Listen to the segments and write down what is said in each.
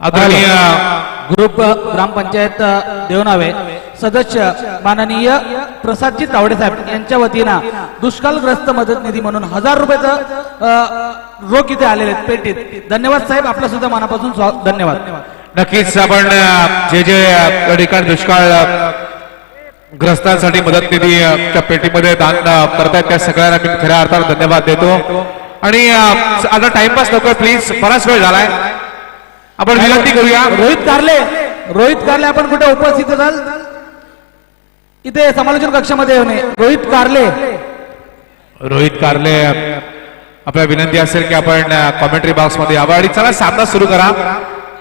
आदरणीय ग्रुप ग्रामपंचायत देवनावे सदस्य माननीय प्रसादजी तावडे साहेब यांच्या वतीनं दुष्काळग्रस्त मदत निधी म्हणून 1000 रुपयाचं रोख इथे आलेले आहेत पेटीत. धन्यवाद साहेब, आपला सुद्धा मनापासून धन्यवाद. नक्कीच आपण जे ठिकाणी दुष्काळ ग्रस्तांसाठी मदत निधीच्या पेटीमध्ये दान करतायत त्या सगळ्यांना मी खऱ्या अर्थाने धन्यवाद देतो. आणि आता टाइमपास नको प्लीज, बराच वेळ झालाय. आपण विनंती करूया रोहित कारले आपण कुठे उपस्थित असाल इथे समालोचन कक्षामध्ये येऊ नये. रोहित कारले आपल्या विनंती असेल की आपण कॉमेंट्री बॉक्स मध्ये यावं. आणि चला सामना सुरू करा,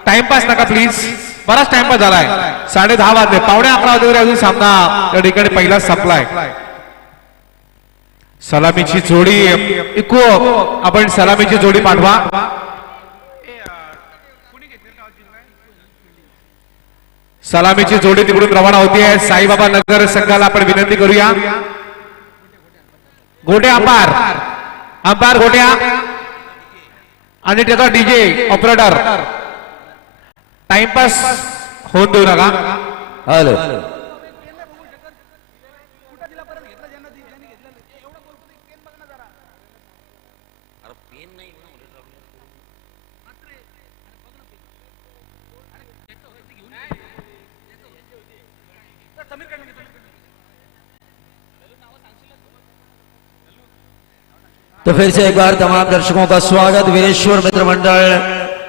टाइमपास नका प्लीज, बराच टाइमपास झालाय. 10:30 वाजले, 11:15 वाजले अजून सामना त्या ठिकाणी पहिला संपलाय. सलामीची जोडी इको, आपण सलामीची जोडी पाठवा. सलामीची जोडी तिकडून रवाना होतीये. साईबाबा नगर संघाला आपण विनंती करूया. गोट्या अंपायर गोट्या आणि त्याचा डीजे ऑपरेटर, टाइमपास होऊन देऊ नका. हॅलो तो फिर से एक बार तमाम दर्शकों का स्वागत. वीरेश्वर मित्र मंडल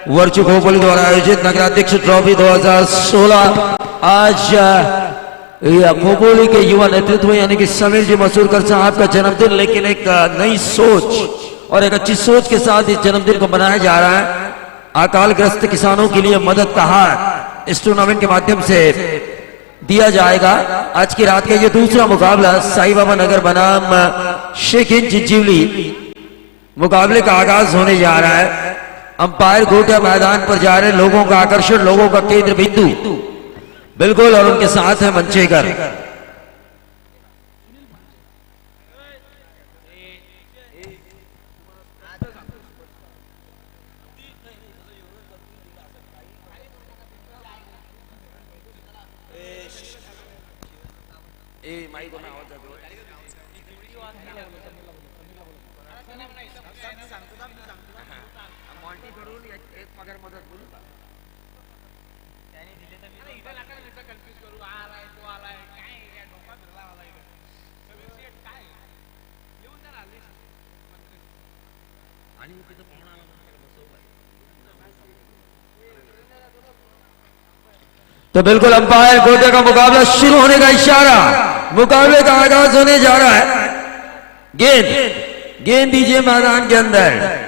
वर्चू खोपोली द्वारा आयोजित नगराध्यक्ष ट्रॉफी 2016 आज खोपोली के युवा नेतृत्व यानी कि समीर जी मसूरकर साहब का जन्मदिन, लेकिन एक नई सोच और एक अच्छी सोच के साथ इस जन्मदिन को मनाया जा रहा है. अकालग्रस्त किसानों के लिए मदद का हाथ इस टूर्नामेंट के माध्यम से दिया जाएगा. आज की रात का ये दूसरा मुकाबला साईबाबा नगर बनाम शेख इन चिंचिवली मुकाबले का आगाज होने जा रहा है. अंपायर गोटिया मैदान पर जा रहे लोगों का आकर्षण, लोगों का केंद्र बिंदु बिल्कुल, और उनके साथ है मंचेकर. तो बिल्कुल अंपायर गोटे का मुकाबला शुरू होने का इशारा, मुकाबले का आगाज होने जा रहा है. गेंद दीजिए मैदान के अंदर.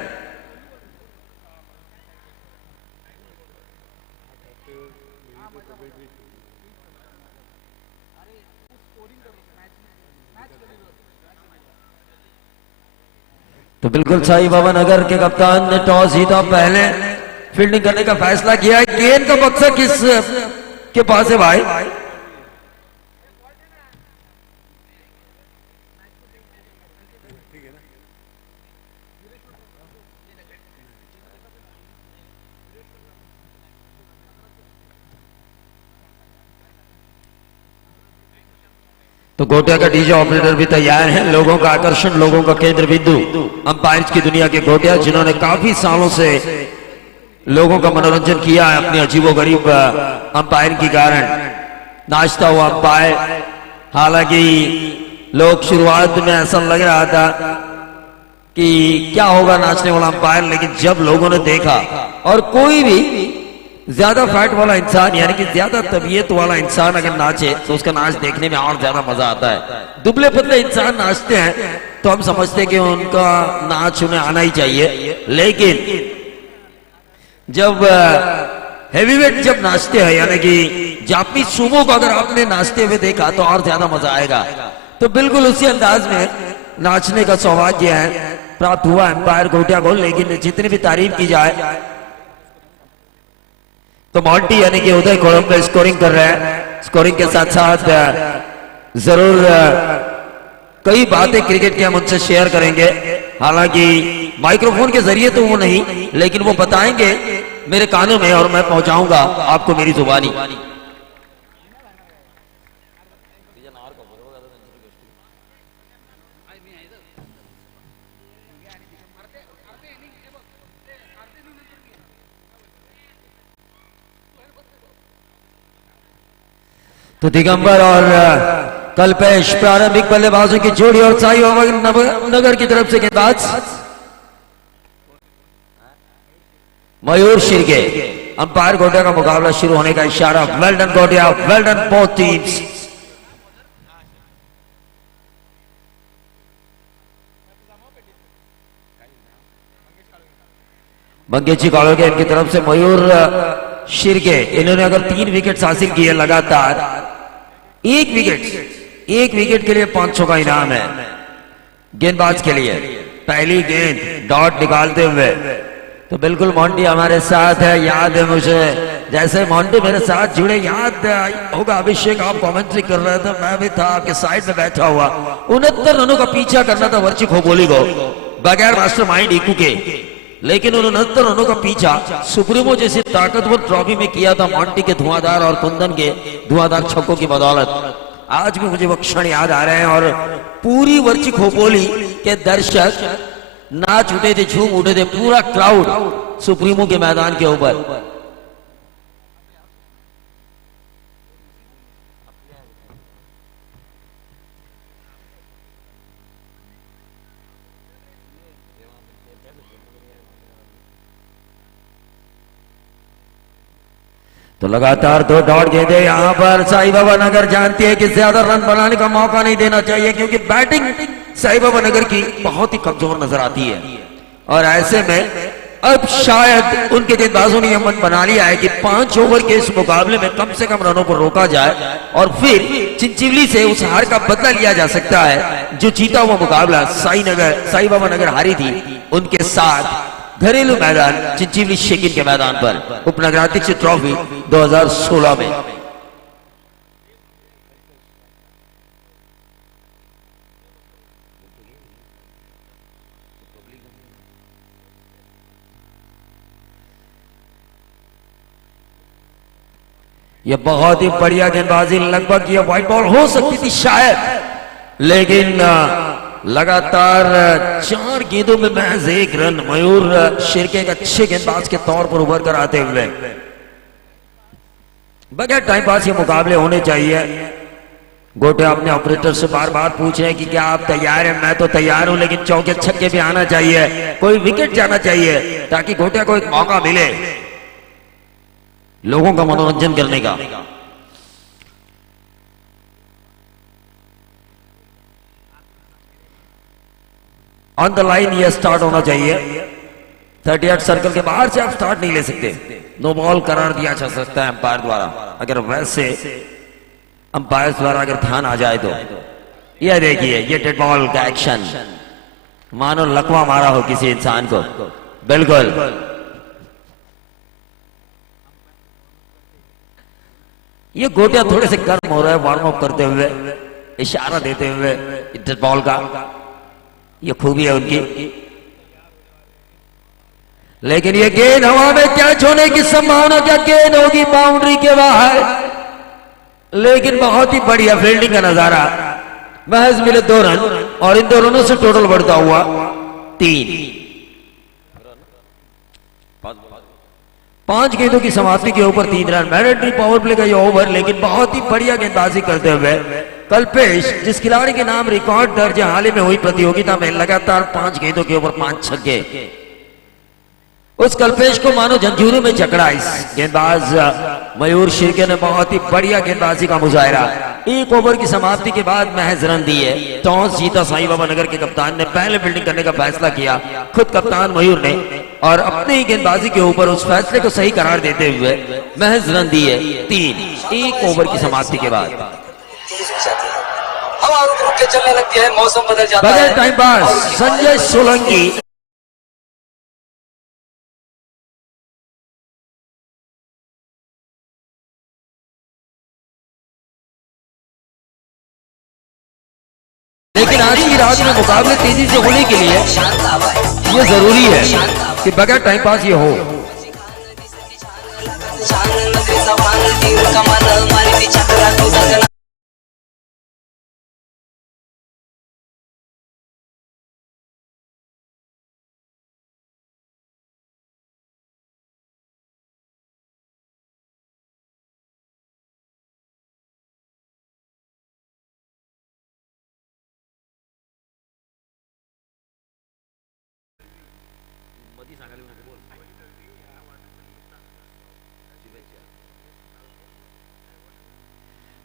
तो बिल्कुल साई बाबा नगर के कप्तान ने टॉस जीता, पहले फील्डिंग करने का फैसला किया है. गेंद का बक्सा किस के पास है भाई? तो गोटिया का डीजे ऑपरेटर भी तैयार है. लोगों का आकर्षण, लोगों का केंद्र बिंदु अंपायर्स की दुनिया के गोटिया, जिन्होंने काफी सालों से लोगों का मनोरंजन किया है अपनी अजीबोगरीब अंपायर के कारण. नाचता हुआ अंपायर, हालांकि लोग शुरुआत में ऐसा लग रहा था कि क्या होगा नाचने वाला अंपायर, लेकिन जब लोगों ने देखा, और कोई भी ज्यादा फैट वाला इंसान यानी कि ज्यादा तबीयत वाला इंसान अगर नाचे तो उसका नाच देखने में और ज्यादा मजा आता है. दुबले पतले इंसान नाचते हैं तो हम समझते हैं कि उनका नाच उन्हें आना ही चाहिए, लेकिन जब हेवीवेट जब नाचते हैं यानी कि जापानी सुमो को अगर आपने नाचते हुए देखा तो और ज्यादा मजा आएगा. तो बिल्कुल उसी अंदाज में नाचने का सौभाग्य है प्राप्त हुआ एम्पायर गोटिया को. लेकिन जितनी भी तारीफ की जाए तो मॉन्टी यानी कि उदय कोलंबो स्कोरिंग कर रहे हैं. स्कोरिंग के साथ साथ जरूर कई बातें क्रिकेट की हम उनसे शेयर करेंगे, हालांकि माइक्रोफोन के जरिए तो वो नहीं, लेकिन वो बताएंगे मेरे कानों में और मैं पहुंचाऊंगा आपको मेरी जुबानी। तो दिगंबर और कल्पेश प्रारंभिक बल्लेबाजों की जोड़ी और साई नगर की तरफ से गेंदबाज मयूर शिर्के। अंपायर गोटिया का मुकाबला शुरू होने का इशारा। Well done Gotiya, well done both teams. मंगेशी कालोगे इनकी तरफ से मयूर शिर्के। इन्होंने अगर 3 विकेट हासिल किए लगातार, एक विकेट के लिए 500 का इनाम है गेंदबाज के लिए। पहली गेंद डॉट निकालते हुए, तो बिल्कुल मोंटी हमारे साथ है। याद है मुझे, जैसे मोंटी मेरे साथ जुड़े, याद होगा अभिषेक, आप कमेंट्री कर रहे थे, मैं भी था आपके साइड में बैठा हुआ। 69 रनों का पीछा करना था वर्ची खोबोली को बगैर मास्टर माइंड इकू के, लेकिन 69 रनों का पीछा सुप्रीमो जैसी ताकतवर ट्रॉफी में किया था मोंटी के धुआंधार और कुंदन के धुआंधार छक्कों की बदौलत। आज भी मुझे वो क्षण याद आ रहे हैं और पूरी वर्ची खोपोली के दर्शक नाच उठे थे, झूम उठे थे, पूरा क्राउड सुप्रीमो के मैदान के ऊपर। तो लगातार 2 डॉट गेंदे यहां पर साई बाबा नगर जानती है कि ज्यादा रन बनाने का मौका नहीं देना चाहिए, क्योंकि बैटिंग साई बाबा नगर की बहुत ही कमजोर नजर आती है। और ऐसे में अब शायद उनके गेंदबाजों ने यह मन बना लिया है कि 5 ओवर के इस मुकाबले में कम से कम रनों पर रोका जाए और फिर चिंचिवली से उस हार का बदला लिया जा सकता है जो जीता हुआ मुकाबला साई बाबा नगर हारी थी उनके साथ घरेलू मैदान चिंचिवली शेकिन के मैदान पर उपनगराध्यक्ष ट्रॉफी 2016 में। यह बहुत ही बढ़िया गेंदबाजी, लगभग यह व्हाइट बॉल हो सकती थी शायद, लेकिन लगातार 4 गेंदों में महज 1 रन मयूर शिर्के एक अच्छे गेंदबाज के तौर पर उभर कर आते हुए। बगैर टाइम पास ये मुकाबले होने चाहिए। गोटे अपने ऑपरेटर से बार बार पूछे हैं कि क्या आप तैयार हैं? मैं तो तैयार हूं, लेकिन चौके छक्के भी आना चाहिए, कोई विकेट जाना चाहिए ताकि गोटे को एक मौका मिले लोगों का मनोरंजन करने का। ऑन द लाइन ये स्टार्ट होना चाहिए। 38 सर्कल के बाहर से आप स्टार्ट नहीं ले सकते, नो बॉल करार दिया जा सकता है अंपायर द्वारा। अगर वैसे अंपायर द्वारा अगर ध्यान आ जाए तो ये देखिए, ये डेड बॉल का एक्शन, मानो लकवा मारा हो किसी इंसान को। बिल्कुल ये गोटिया थोड़े से गर्म हो रहा है वार्म अप करते हुए, इशारा देते हुए डेड बॉल का, ये खूबी है उनकी। लेकिन ये गेंद हवा में कैच होने की संभावना, क्या गेंद होगी बाउंड्री के बाहर, लेकिन बहुत ही बढ़िया फील्डिंग का नजारा। महज मिले 2 रन और इन 2 रनों से टोटल बढ़ता हुआ 3। 5 गेंदों की समाप्ति के ऊपर 3 रन। मैंडेटरी पावर प्ले का ये ओवर, लेकिन बहुत ही बढ़िया गेंदबाजी करते हुए कल्पेश, जिस खिलाड़ी के नाम रिकॉर्ड दर्ज हाल ही में हुई प्रतियोगिता में लगातार 5 गेंदों के ऊपर 5 छक्के, उस कल्पेश को मानो जंजीरों में जकड़ा इस गेंदबाज मयूर शिर्के ने। बहुत ही बढ़िया गेंदबाजी का मुजाहिरा। 1 ओवर की समाप्ति के बाद महज रन दिए। टॉस जीता साई बाबा नगर के कप्तान ने, पहले फील्डिंग करने का फैसला किया खुद कप्तान मयूर ने, और अपने ही गेंदबाजी के ऊपर उस फैसले को सही करार देते हुए महज रन दिए 3 1 ओवर की समाप्ति के बाद। हवा रुक के चलने लगती है, मौसम बदल जाता है। बगैर टाइम पास संजय सोलंकी लेकिन आज रात में मुकाबले तेजी से होने के लिए ये जरूरी है कि बगैर टाइम पास ये हो।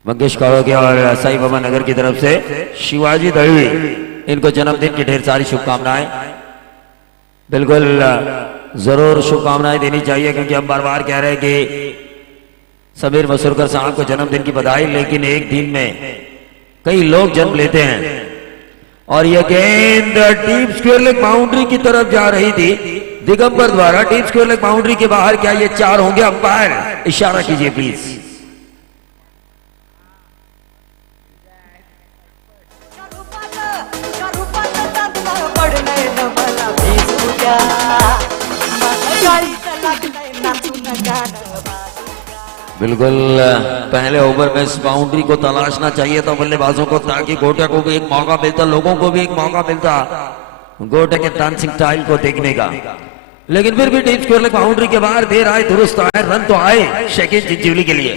मंगेश कारोगे और साई बाबा नगर की तरफ से शिवाजी दळवी, इनको जन्मदिन की ढेर सारी शुभकामनाएं। बिल्कुल जरूर शुभकामनाएं देनी चाहिए, क्योंकि हम बार बार कह रहे हैं कि समीर मसूरकर साहब को जन्मदिन की बधाई, लेकिन एक दिन में कई लोग जन्म लेते हैं। और यह गेंद डीप स्क्वायर लेग बाउंड्री की तरफ जा रही थी दिगंबर द्वारा। डीप स्क्वायर लेग बाउंड्री के बाहर क्या ये 4 होंगे? अंपायर इशारा कीजिए प्लीज। बिल्कुल पहले ओवर में इस बाउंड्री को तलाशना चाहिए था बल्लेबाजों को, ताकि गोटिया को भी एक मौका मिलता, लोगों को भी एक मौका मिलता गोटिया के डांसिंग स्टाइल को देखने का। लेकिन फिर भी डीप स्क्वायर लेग बाउंड्री के बाहर देर आए दुरुस्त आए, रन तो आए शेकिन चिंचोली के लिए,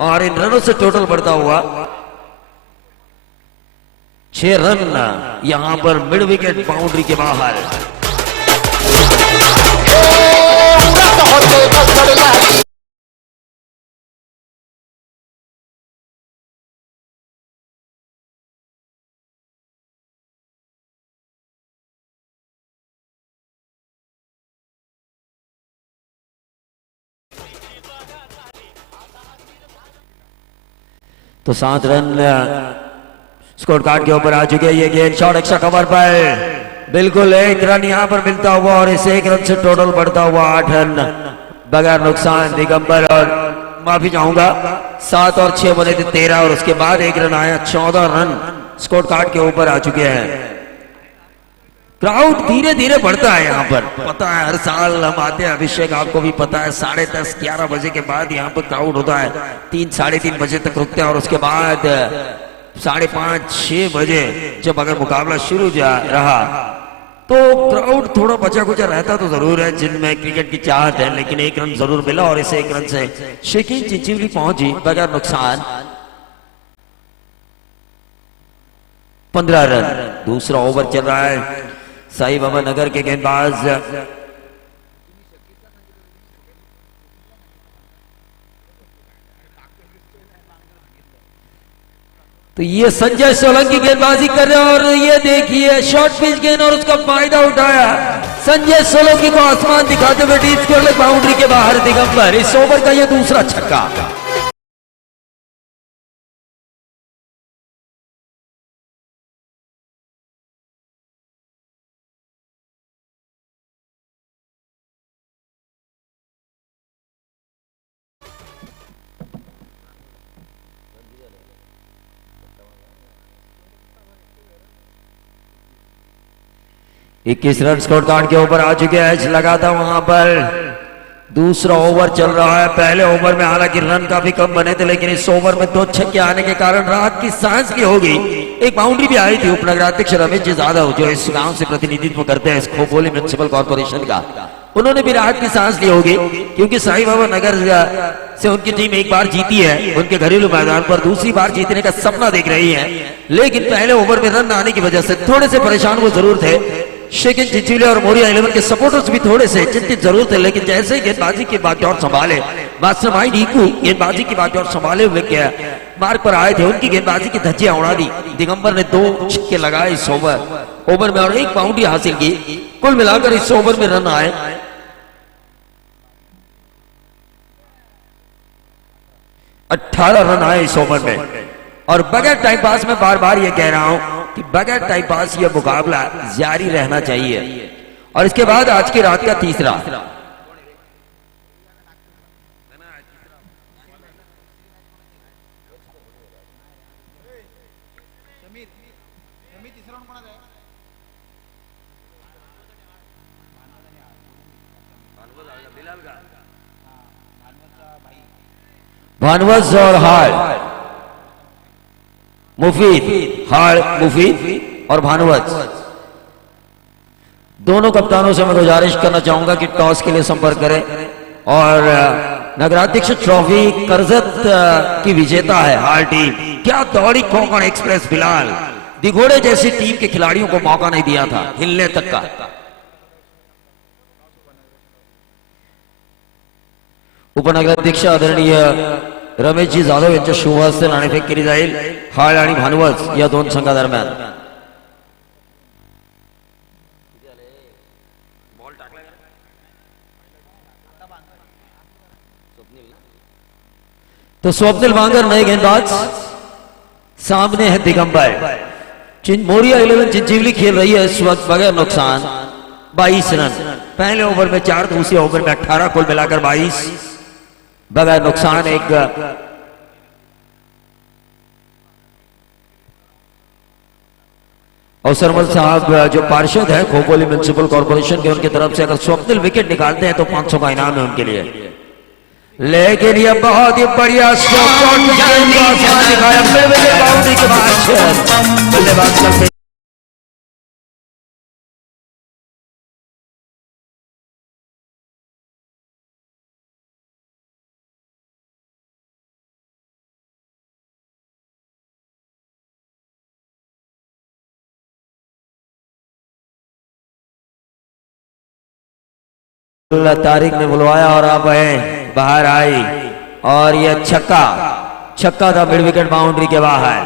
और इन रनों से टोटल बढ़ता हुआ 6 रन यहां पर मिड विकेट बाउंड्री के बाहर। तो 7 रन स्कोर कार्ड के ऊपर आ चुके हैं। ये गेंद शॉट एक्स्ट्रा कवर पर, बिल्कुल 1 रन यहां पर मिलता हुआ, और इस 1 रन से टोटल बढ़ता हुआ 8 रन बगैर नुकसान दिगंबर। और माफी चाहूंगा 7 और 6 बने थे 13, और उसके बाद 1 रन आया, 14 रन स्कोर कार्ड के ऊपर आ चुके हैं। क्राउड धीरे धीरे बढ़ता है यहाँ पर, पता है हर साल हम आते हैं, अभिषेक आपको भी पता है 10:30 11 बजे के बाद यहाँ पर क्राउड होता है, 3 साढ़े 3 बजे तक रुकते हैं, और उसके बाद 5:30 6 बजे जब अगर मुकाबला शुरू रहा तो क्राउड थोड़ा बचा कुचा रहता तो जरूर है, जिनमें क्रिकेट की चाहत है। लेकिन 1 रन जरूर मिला, और इस 1 रन से शेकिन चिंचोली पहुंची बगैर नुकसान 15 रन। दूसरा ओवर चल रहा है, साई बाबा नगर के गेंदबाज तो ये संजय सोलंकी गेंदबाजी कर रहे हैं, और ये देखिए शॉर्ट पिच गेंद, और उसका फायदा उठाया संजय सोलंकी को आसमान दिखाते हुए डीप स्क्वायर लेग बाउंड्री के बाहर दिगंबर। इस ओवर का ये दूसरा छक्का। इक्कीस रन स्कोर कार्ड के ऊपर आ चुके हैं, एच लगा था वहां पर। दूसरा ओवर चल रहा है। पहले ओवर में हालांकि रन काफी कम बने थे, लेकिन इस ओवर में 2 छक्के आने के कारण राहत की सांस की होगी। एक बाउंड्री भी आई थी उपनगराध्यक्ष रमेश जी यादव, जो इस गांव से प्रतिनिधित्व करते हैं इस खोपोली म्युनिसिपल कॉर्पोरेशन का, उन्होंने भी राहत की सांस ली होगी, क्योंकि साई बाबा नगर से उनकी टीम एक बार जीती है उनके घरेलू मैदान पर, दूसरी बार जीतने का सपना देख रही है। लेकिन पहले ओवर में रन आने की वजह से थोड़े से परेशान वो जरूर थे। शेखिन चिंचोली और मोरिया 11 के सपोर्टर्स भी थोड़े से चिंतित जरूर थे, लेकिन जैसे ही गेंदबाजी की बागडोर संभाले मास्टरमाइंड ईकू गेंदबाजी की बागडोर संभाले हुए क्या मार्ग पर आए थे, उनकी गेंदबाजी की धज्जियां उड़ा दी। दिगंबर ने 2 छक्के लगाए इस ओवर में और 1 बाउंड्री हासिल की। कुल मिलाकर इस ओवर में रन आए 18 रन आए इस ओवर में। और बगैर टाइम पास में बार बार ये कह रहा हूं कि बगैर टाइम पास ये मुकाबला जारी रहना चाहिए। और इसके बाद आज की रात का तीसरा भानुवत और हाड़ मुफीद, हाड़ मुफीद और भानुवत, दोनों कप्तानों से मैं गुजारिश करना चाहूंगा कि टॉस के लिए संपर्क करें। और नगराध्यक्ष ट्रॉफी करजत की विजेता है हाल टीम। क्या दौड़ी कोंकण एक्सप्रेस बिलाल, दिघोड़े जैसी टीम के खिलाड़ियों को मौका नहीं दिया था हिलने तक का। उपनगराध्यक्ष आदरणीय रमेशजी जाधव यांच्या शुभहस्ते नाणेफेक केली जाईल हाळ आणि भानुवत या दोन संघादरम्यान। तो स्वप्निल वांगर नए गेंदबाज, सामने है दिगंबर। मोरिया 11 चिंचीवली खेल रही है इस वक्त बगैर नुकसान 22 रन। पहले ओवर में 4, दूसरे ओवर में 18, कुल मिलाकर 22 बगैर नुकसान। एक और सरमल साहब जो पार्षद है खोपोली म्युनिसिपल कॉर्पोरेशन के, उनकी तरफ से अगर स्वप्निल विकेट निकालते हैं तो 500 का इनाम है उनके लिए। लेकिन ये बहुत ही बढ़िया बाउंड्री के बाद तारिक ने बुलवाया और अब बाहर आई और यह छक्का था मिड विकेट बाउंड्री के बाहर।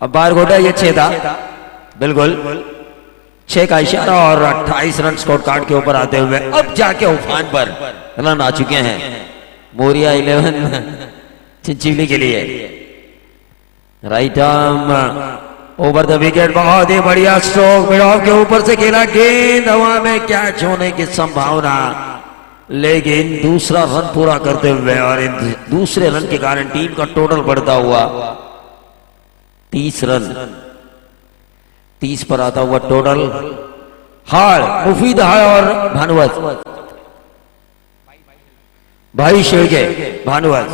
अब बाहर गोटा ये 6 था, बिल्कुल 6 का इशारा और 28 रन स्कोर कार्ड के ऊपर आते हुए अब जाके उफान पर रन आ चुके हैं मोरिया 11 चिंचीवली के लिए। Right arm over the wicket, बहुत ही बढ़िया स्ट्रोक, मिड ऑफ के ऊपर से खेला, गेंद हवा में कैच होने की संभावना, लेकिन दूसरा रन पूरा करते हुए और इन दूसरे रन के कारण टीम का टोटल बढ़ता हुआ 30 रन, 30 पर आता हुआ टोटल। हार मुफीद है और भानुवत, भाई शेगे भानुवत,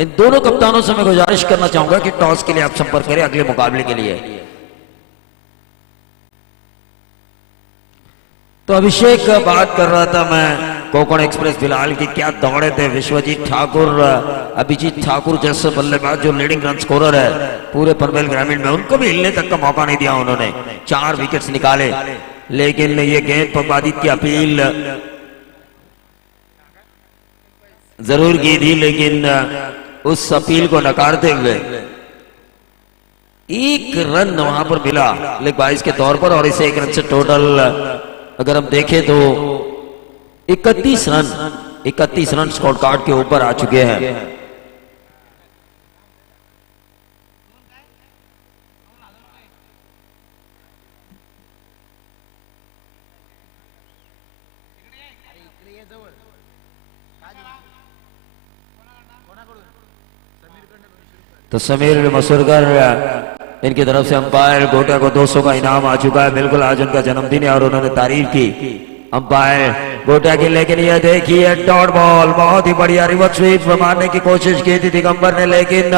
इन दोनों कप्तानों से मैं गुजारिश करना चाहूंगा कि टॉस के लिए आप संपर्क करें अगले मुकाबले के लिए। तो अभिषेक बात कर रहा था मैं कोंकण एक्सप्रेस फिलहाल की, क्या दौड़े थे विश्वजीत ठाकुर, अभिजीत ठाकुर जैसे बल्लेबाज जो लीडिंग रन स्कोरर है पूरे पनवेल ग्रामीण में, उनको भी हिलने तक का मौका नहीं दिया उन्होंने। 4 विकेट्स निकाले, लेकिन ये गेंद पर बाधित की अपील जरूर की थी, लेकिन उस अपील को नकारते हुए 1 रन वहां पर मिला लेग बाइस के तौर पर, और इसे 1 रन से टोटल अगर हम देखें तो 31 रन स्कोर कार्ड के ऊपर आ चुके हैं। तो समीर मसूरकर इनकी तरफ से अंपायर गोटा को 200 का इनाम आ चुका है। बिल्कुल आज उनका जन्मदिन है और उन्होंने तारीफ की अंपायर गोटा की। लेकिन ये देखिए डॉट बॉल, बहुत ही बढ़िया रिवर्स स्वीप मारने की कोशिश की थी दिगंबर ने, लेकिन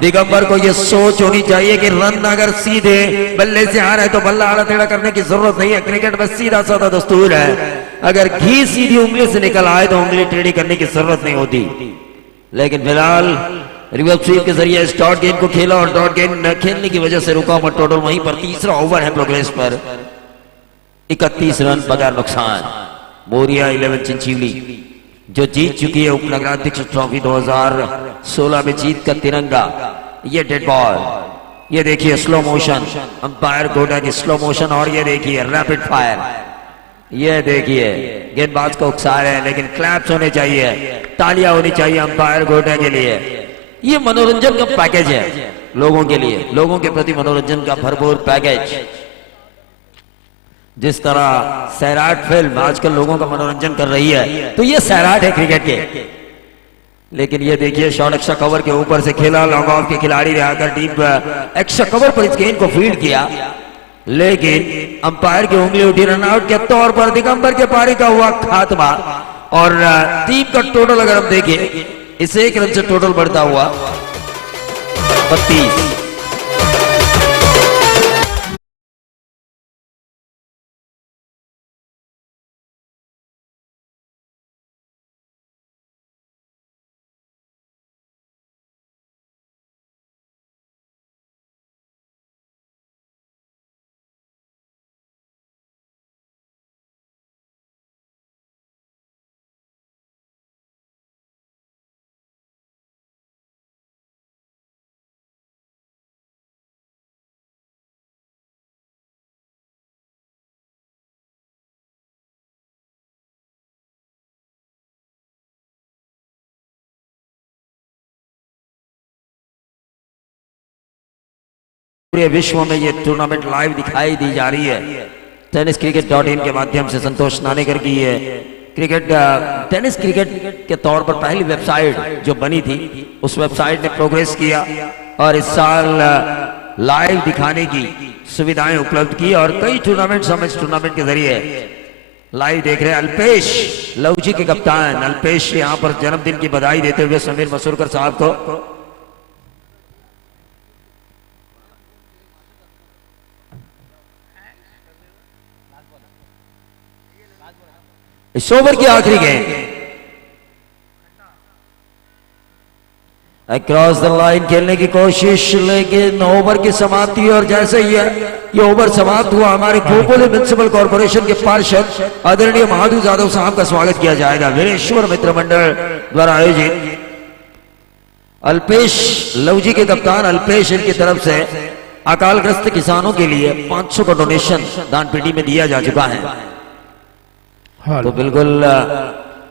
दिगंबर को ये सोच होनी चाहिए कि रन अगर सीधे बल्ले से आ रहे तो बल्ला आड़ा टेढ़ा करने की जरूरत नहीं है। क्रिकेट में सीधा साधा दस्तूर है, अगर घी सीधी उंगली से निकल आए तो उंगली टेढ़ी करने की जरूरत नहीं होती। लेकिन फिलहाल रिवर्स स्वीप के जरिए इस डॉट गेंद को खेला और डॉट गेंद न खेलने की वजह से रुका हुआ टोटल वहीं पर। तीसरा ओवर है प्रोग्रेस पर, 31 रन बगैर नुकसान। मोरिया 11 चिंचीवली जो जीत चुकी है उपनगराध्यक्ष ट्रॉफी 2016 में जीत का तिरंगा। ये डेड बॉल, ये देखिए स्लो मोशन, अंपायर गोटा की स्लो मोशन, और ये देखिए रैपिड फायर, ये देखिए गेंदबाज को उकसा रहे हैं, लेकिन क्लैप्स होने चाहिए, तालियां होनी चाहिए अंपायर गोटा के लिए। ये मनोरंजन का पैकेज है लोगों के लिए, लोगों के प्रति मनोरंजन का भरपूर पैकेज। जिस तरह सैराट फिल्म आजकल लोगों का मनोरंजन कर रही है, तो ये सैराट है क्रिकेट के। लेकिन ये देखिए शॉट एक्स्ट्रा कवर के ऊपर से खेला, लॉन्ग ऑफ के खिलाड़ी ने आकर डीप एक्स्ट्रा कवर पर इस गेंद को फील्ड किया, लेकिन अंपायर की उंगली उठी। रनआउट के तौर पर दिगंबर के पारी का हुआ खात्मा और टीम का टोटल अगर हम देखें इस एक रन से टोटल बढ़ता हुआ 32। पूरे विश्व में ये टूर्नामेंट लाइव दिखाई दी जा रही है टेनिस क्रिकेट.in के माध्यम से। संतोष नानेकर की ये क्रिकेट टेनिस क्रिकेट के तौर पर पहली वेबसाइट जो बनी थी, उस वेबसाइट ने प्रोग्रेस किया और इस साल लाइव दिखाने की सुविधाएं उपलब्ध की और कई टूर्नामेंट्स हम इस टूर्नामेंट के जरिए लाइव देख रहे हैं। अल्पेश लवजी के कप्तान अल्पेश यहाँ पर जन्मदिन की बधाई देते हुए समीर मसूरकर साहब को इस ओवर की आखिरी गेंद अक्रॉस द लाइन खेलने की कोशिश, लेकिन ओवर की समाप्ति और जैसे ही ये ओवर समाप्त हुआ हमारे खोपोली म्युनिसिपल कॉर्पोरेशन के पार्षद आदरणीय महादू जाधव साहब का स्वागत किया जाएगा। वीरेश्वर मित्र मंडल द्वारा आयोजित अल्पेश लवजी के कप्तान अल्पेश इनकी तरफ से अकालग्रस्त किसानों के लिए 500 का डोनेशन दान पेटी में दिया जा चुका है। तो बिल्कुल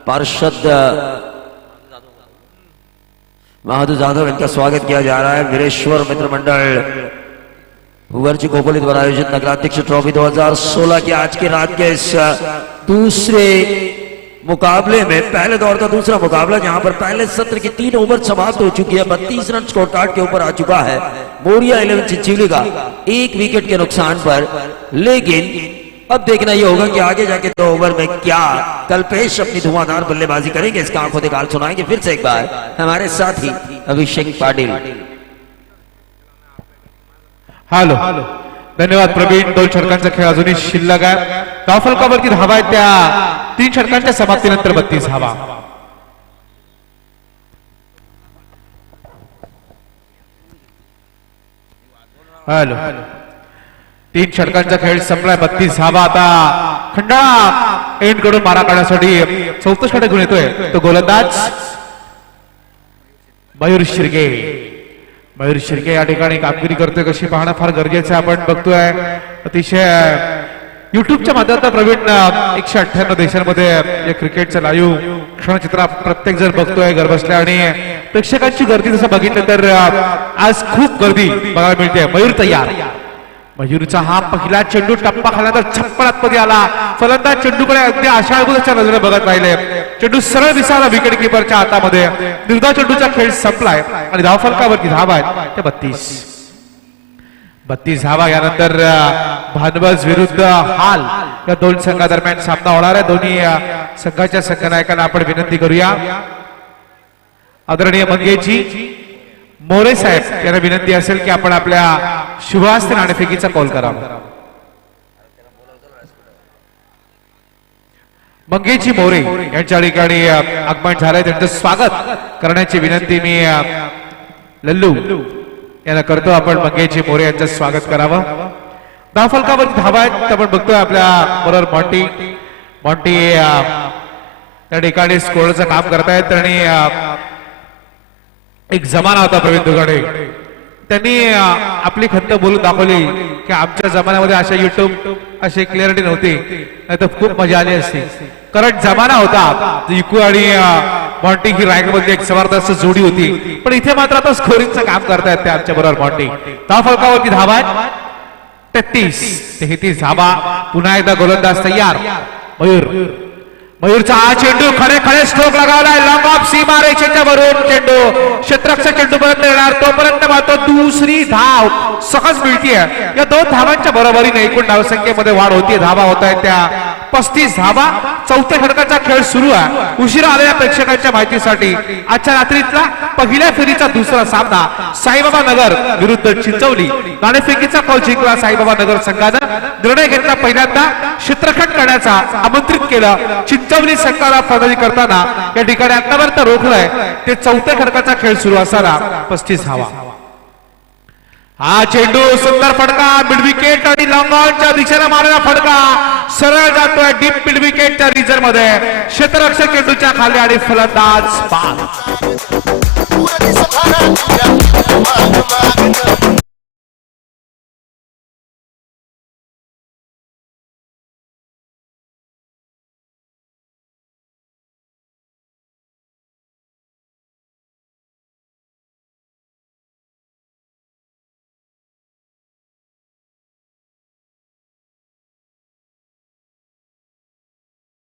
पार्षद महादू जाधव इनका स्वागत किया जा रहा है। वीरेश्वर मित्र मंडल वर्जी खोपोली द्वारा आयोजित नगराध्यक्ष ट्रॉफी 2016 की आज की रात के इस दूसरे मुकाबले में पहले दौर का दूसरा मुकाबला, जहां पर पहले सत्र की 3 ओवर समाप्त हो चुकी है। 32 रन स्कोर कार्ड के ऊपर आ चुका है मोरिया 11 चिंचोली का 1 विकेट के नुकसान पर। लेकिन अब देखना यह होगा कि आगे जाके 2 ओवर में क्या कल्पेश अपनी धुआंधार बल्लेबाजी करेंगे, इसका आंखों दिखाल सुनाएंगे फिर से एक बार हमारे साथी अभिषेक पाटिल। हॅलो, धन्यवाद प्रवीण। 2 षटकांचा खेळ अजूनही शिल्लक आहे। धावफलकावरती धावा आहेत त्या 3 षटकांच्या समाप्तीनंतर 32 धावा। हॅलो, 3 षटकांचा खेळ संपलाय। 32 धावा। आता खंडाळा एंड कडून मारा काढण्यासाठी 34 षटक घेऊन येतोय तो गोलंदाज मयूर शिर्के। मयूर शिर्के या ठिकाणी कामगिरी करतोय कशी पाहणं फार गरजेचं आहे। आपण बघतोय अतिशय युट्यूबच्या माध्यमातून प्रवीण 198 देशांमध्ये या क्रिकेटचं लाईव्ह क्षणचित्र प्रत्येक जण बघतोय घर बसल्या आणि प्रेक्षकांची गर्दी जसं बघितलं तर आज खूप गर्दी बघायला मिळते। मयूर तयार। मयूरचा हा पहिला चेंडू टप्पा खाल्यानंतर 56 मध्ये आला। फलंदाज चेंडूकडे अगदी आशाळभूतच्या नजरेने बघत राहिले। चेंडू सरळ दिसाला विकेट किपरच्या हातामध्ये। निर्धाव चेंडूचा खेळ संपलाय आणि धावफलकावरती धावा आहेत त्या 32 धावा। यानंतर भानबज विरुद्ध हाल या 2 संघादरम्यान सामना होणार आहे। दोन्ही संघाच्या संघनायकांना आपण विनंती करूया, आदरणीय मंगेजी मोरे साहेब यांना विनंती असेल की आपण आपल्या शुभहस्ते नाणेफेकीचा कॉल करावा। मंगेजी मोरे यांच्या ठिकाणी आगमन झालंय, त्यांचं स्वागत करण्याची विनंती मी लल्लू यांना करतो। आपण मंगेजी मोरे यांचं स्वागत करावं। धावफलकावरती धावा आहेत आपण बघतोय आपल्या बरोबर मॉन्टी त्या ठिकाणी स्कोरचं काम करतायत आणि एक जमाना होता प्रवीण दुगाडे, त्यांनी आपली खंत बोलून दाखवली की आमच्या जमान्यामध्ये अशा युट्यूब अशी क्लिअरिटी नव्हती, नाही तर खूप मजा आली असती। करंट जमाना होता, इकू आणि मॉन्टी ही रायगडमध्ये एक जबरदस्त जोडी होती, पण इथे मात्र आता स्कोरिंगचं काम करतायत ते आमच्या बरोबर मॉन्टी। धावफलकावरती धावा आहेत 33 धावा। पुन्हा एकदा गोलंदाज तयार मयूर। मयूरचा हा चेंडू खडे खडे स्ट्रोक लगावलाय लॉंग ऑफ सीमा रेषेच्या वरून चेंडू क्षेत्ररक्षक चेंडू पर्यंत येणार तोपर्यंत मात्र दुसरी धाव सहज मिळतीये या 2 धावांच्या बरोबरीने एकूण धावसंख्येमध्ये वाढ होतीये धावा होत आहेत त्या 35 धावा चौथ्या षटकाचा खेळ सुरू आहे उशिरा आलेल्या प्रेक्षकांच्या माहितीसाठी आजच्या रात्रीतला पहिल्या फेरीचा दुसरा सामना साईबाबा नगर विरुद्ध चिंचवली नाणेफेकीचा कॉल जिंकला साईबाबा नगर संघानं निर्णय घेतला पहिल्यांदा क्षेत्ररक्षण करण्याचा आमंत्रित केलं चिंचवली संघाला फलंदाजी करताना या ठिकाणी आतापर्यंत रोखलंय ते चौथ्या षटकाचा खेळ सुरू असताना 35 धावा हा चेंडू सुंदर फटका मिड विकेट आणि लॉंग ऑनच्या दिशेने मारलेला फटका सरळ जातोय डीप मिड विकेटच्या रिजर मध्ये क्षेत्ररक्षक चेंडूच्या खाली आणि फलंदाज बाद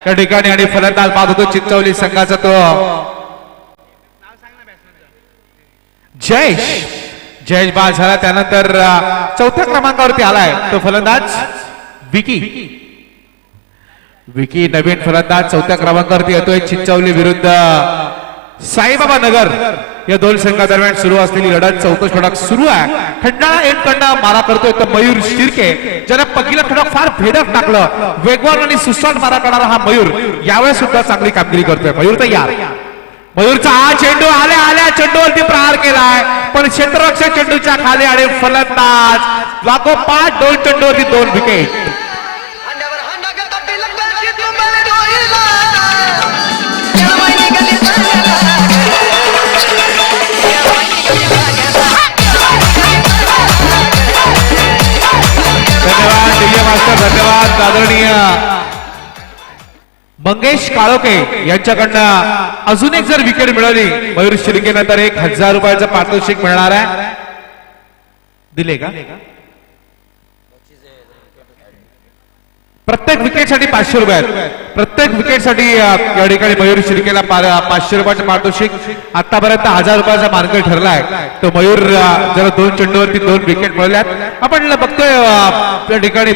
त्या ठिकाणी आणि फलंदाज बाद होतो चिंचवली संघाचा तो जयेश बाद झाला त्यानंतर चौथ्या क्रमांकावरती आलाय तो फलंदाज विकी नवीन फलंदाज चौथ्या क्रमांकावरती येतोय चिंचवली विरुद्ध साईबाबा नगर या 2 संघादरम्यान सुरू असलेली लढत चौथं षटक सुरू आहे खंडाळा एक कडनं मारा करतोय तर मयूर शिर्के ज्याला पहिलं षटक फार भेदक टाकलं वेगवान आणि सुसाट मारा करणारा हा मयूर यावेळेस सुद्धा चांगली कामगिरी करतोय मयूर तयार मयूरचा हा चेंडू आल्या चेंडूवरती प्रहार केलाय पण क्षेत्ररक्षक चेंडूच्या खाली आणि फलंदाज लागोपाठ 2 चेंडूवरती 2 विकेट धन्यवाद आदरणीय मंगेश काळोखे यांच्याकडनं अजून एक जर विकेट मिळाली मयूर शिर्केनंतर 1000 रुपयाचं पारितोषिक मिळणार आहे दिले का प्रत्येक विकेटसाठी 500 रुपये प्रत्येक विकेटसाठी या ठिकाणी मयूर शिर्केला 500 रुपयाचं पारितोषिक आतापर्यंत 1000 रुपयाचा मार्ग ठरलाय तो मयूर जरा 2 चेंडूवरती 2 विकेट मिळवल्यात आपण बघतोय त्या ठिकाणी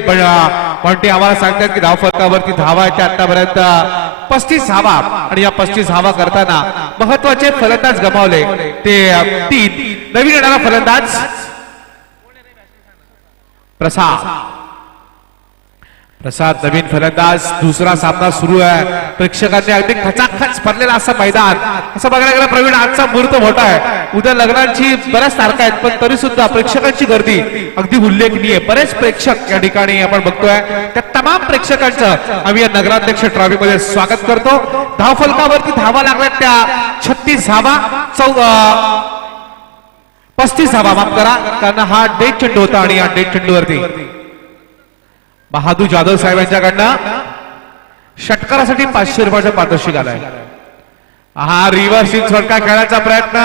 पॉइंटी आम्हाला सांगतात की धावफलकावरती धावा आहेत आतापर्यंत 35 धावा आणि या 35 धावा करताना महत्वाचे फलंदाज गमावले ते 3 नवीन येणारा फलंदाज प्रसाद नवीन फलंदाज दुसरा सामना सुरू आहे प्रेक्षकांनी अगदी खचाखच भरलेला असं मैदान असं बघायला गेलं प्रवीण आजचा मुहूर्त मोठा आहे उद्या लग्नांची बऱ्याच तारखा आहेत पण तरी सुद्धा प्रेक्षकांची गर्दी अगदी उल्लेखनीय बरेच प्रेक्षक या ठिकाणी आपण बघतोय त्या तमाम प्रेक्षकांचं आम्ही या नगराध्यक्ष ट्रॉफीमध्ये स्वागत करतो धावफलकावरती धावा लागल्यात त्या 36 धावा 35 धावा माफ करा कारण हा डेट चेंडू होता आणि या डेट चेंडूवरती बहादूर जाधव साहेब यांच्याकडनं षटकारासाठी 500 रुपयाचं पारितोषिक आलाय हा रिव्हर्स स्विंग षटकार खेळण्याचा प्रयत्न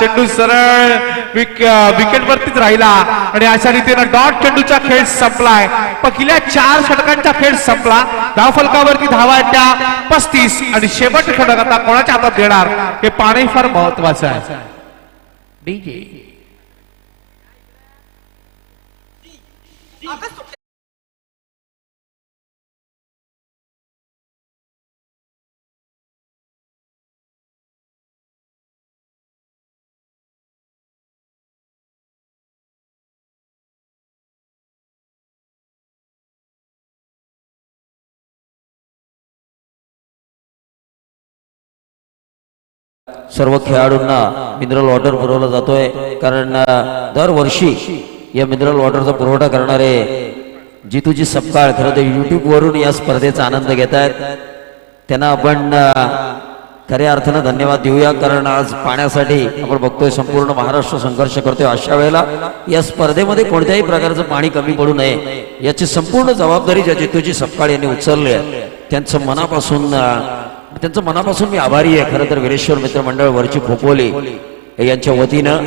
चेंडू सरळ विकेटवरतीच राहिला आणि अशा रीतीनं डॉट चेंडूचा खेळ संपलाय पहिल्या 4 षटकांचा खेळ संपला धावफलकावरती धावा आहेत त्या 35 आणि शेवटचे षटक आता कोणाच्या हातात देणार हे पाहणे फार महत्वाचं आहे डीजे सर्व खेळाडूंना मिनरल वॉटर पुरवला जातोय कारण दरवर्षी या मिनरल वॉटरचा पुरवठा करणारे जितूजी सपकाळ खरं तर युट्यूब वरून या स्पर्धेचा आनंद घेत आहेत त्यांना आपण खऱ्या अर्थानं धन्यवाद देऊया कारण आज पाण्यासाठी आपण बघतोय संपूर्ण महाराष्ट्र संघर्ष करतोय अशा वेळेला या स्पर्धेमध्ये कोणत्याही प्रकारचं पाणी कमी पडू नये याची संपूर्ण जबाबदारी ज्या जितूजी सपकाळ यांनी उचलली आहे त्यांचं मनापासून मी आभारी आहे खरं तर वीरेश्वर मित्र मंडळ वरची खोपोली यांच्या वतीनं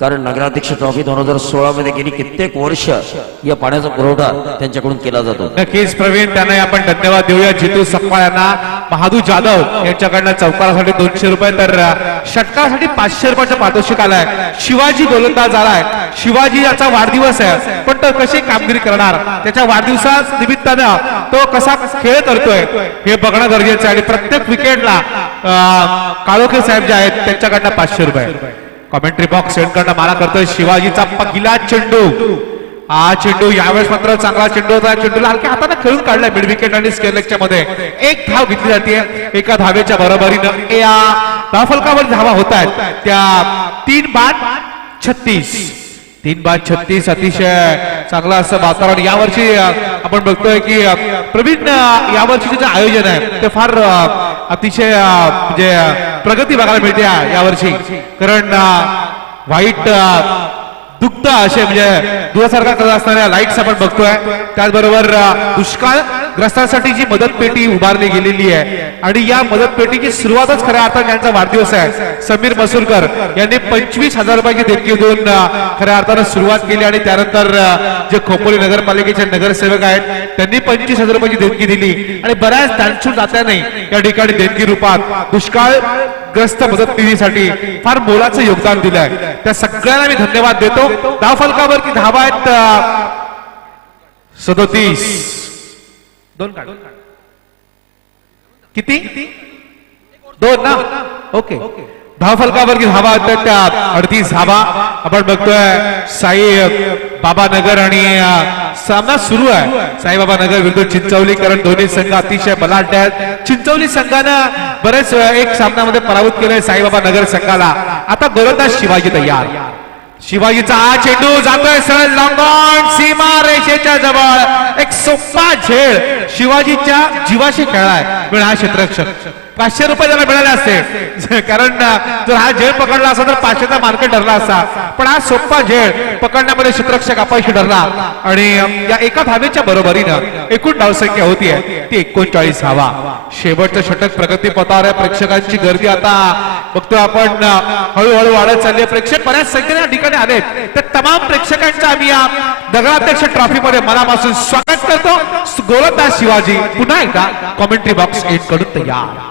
कारण नगराध्यक्ष ट्रॉफी 2016 मध्ये गेली कित्येक वर्ष या पाण्याचा पुरवठा त्यांच्याकडून केला जातो. नक्कीच प्रवीण, त्यांना आपण धन्यवाद देऊया. जितू सक्पा यांना महादू जाधव यांच्याकडनं चौकारासाठी 200 रुपये तर षटकासाठी 500 रुपयाचा पारितोषिक आलाय. शिवाजी गोलंदाज आलाय. शिवाजी याचा वाढदिवस आहे, पण तो कशी कामगिरी करणार, त्याच्या वाढदिवसा निमित्तानं तो कसा खेळ करतोय हे बघणं गरजेचं आहे. आणि प्रत्येक विकेटला काळोखे साहेब जे आहेत त्यांच्याकडनं 500 रुपये. कॉमेंट्री बॉक्स सेंड करणं मारा करतोय. शिवाजीचा पहिला चेंडू. हा चेंडू यावेळेस मात्र चांगला चेंडू होता. चेंडूला हलक्या हाताने खेळून काढलाय मिड विकेट आणि स्क्वेअर लेगच्या मध्ये. एक धाव घेतली जाते एका धावेच्या बरोबरीनं. या धावफलकावर धावा होत आहेत त्या 3 बाद 36. 3 बाद 36 अतिशय चांगलं असं वातावरण यावर्षी आपण बघतोय की प्रवीण यावर्षीचे जे आयोजन आहे ते फार अतिशय म्हणजे प्रगती बघायला मिळते यावर्षी. कारण वाईट दुग्ध असे म्हणजे दुधासारखा करत असणाऱ्या लाईट्स आपण बघतोय. त्याचबरोबर दुष्काळ ग्रस्तांसाठी जी मदत पेटी उभारली गेलेली आहे आणि या मदत पेटीची सुरुवातच खऱ्या अर्थाने यांचा वाढदिवस आहे. समीर मसूरकर यांनी 25,000 रुपयाची देणगी देऊन खऱ्या अर्थानं सुरुवात केली आणि त्यानंतर जे खोपोली नगरपालिकेचे नगरसेवक आहेत त्यांनी 25,000 रुपयाची देणगी दिली आणि बऱ्याच दानशूर दात्यांनी या ठिकाणी देणगी रूपात दुष्काळ ग्रस्त मदत निधीसाठी फार मोलाचं योगदान दिलंय. त्या सगळ्यांना मी धन्यवाद देतो. धावफलकावरती धावा आहेत 37. 2 काढ. किती 2 ना. ओके. धावफलकावरती धावा आहेत त्या 38 धावा आपण बघतोय. साई बाबा नगर आणि सामना सुरू आहे. साईबाबा नगर विरुद्ध चिंचवली, कारण दोन्ही संघ अतिशय बलाढ्य आहेत. चिंचवली संघानं बरेच एक सामन्यामध्ये पराभूत केलंय साईबाबा नगर संघाला. आता गोलंदाज शिवाजी तयार. शिवाजीचा हा चेंडू जातोय सरळ लॉंग ऑन सीमा रेषेच्या जवळ. एक सोपा झेल शिवाजीच्या जीवाशी खेळलाय. पण हा क्षेत्ररक्षक 500 रुपये त्याला मिळाले असते, कारण जर हा झेल पकडला असता तर 500चा मार्केट ठरला असता. पण हा सोपा झेल पकडण्यामध्ये क्षेत्ररक्षक अपयशी ठरला आणि या एका धावेच्या बरोबरीनं एकूण धावसंख्या होती ती 39 धावा. शेवटचं षटक प्रगती पथावर आहे. प्रेक्षकांची गर्दी आता बघतो आपण हळूहळू वाढत चालली आहे. प्रेक्षक बऱ्याच संख्येने या ठिकाणी आलेत. तर तमाम प्रेक्षकांचं आम्ही या नगराध्यक्ष ट्रॉफी मध्ये मनापासून स्वागत करतो. गोलंदाज शिवाजी पुन्हा एकदा कॉमेंट्री बॉक्स एंड कडून तयार.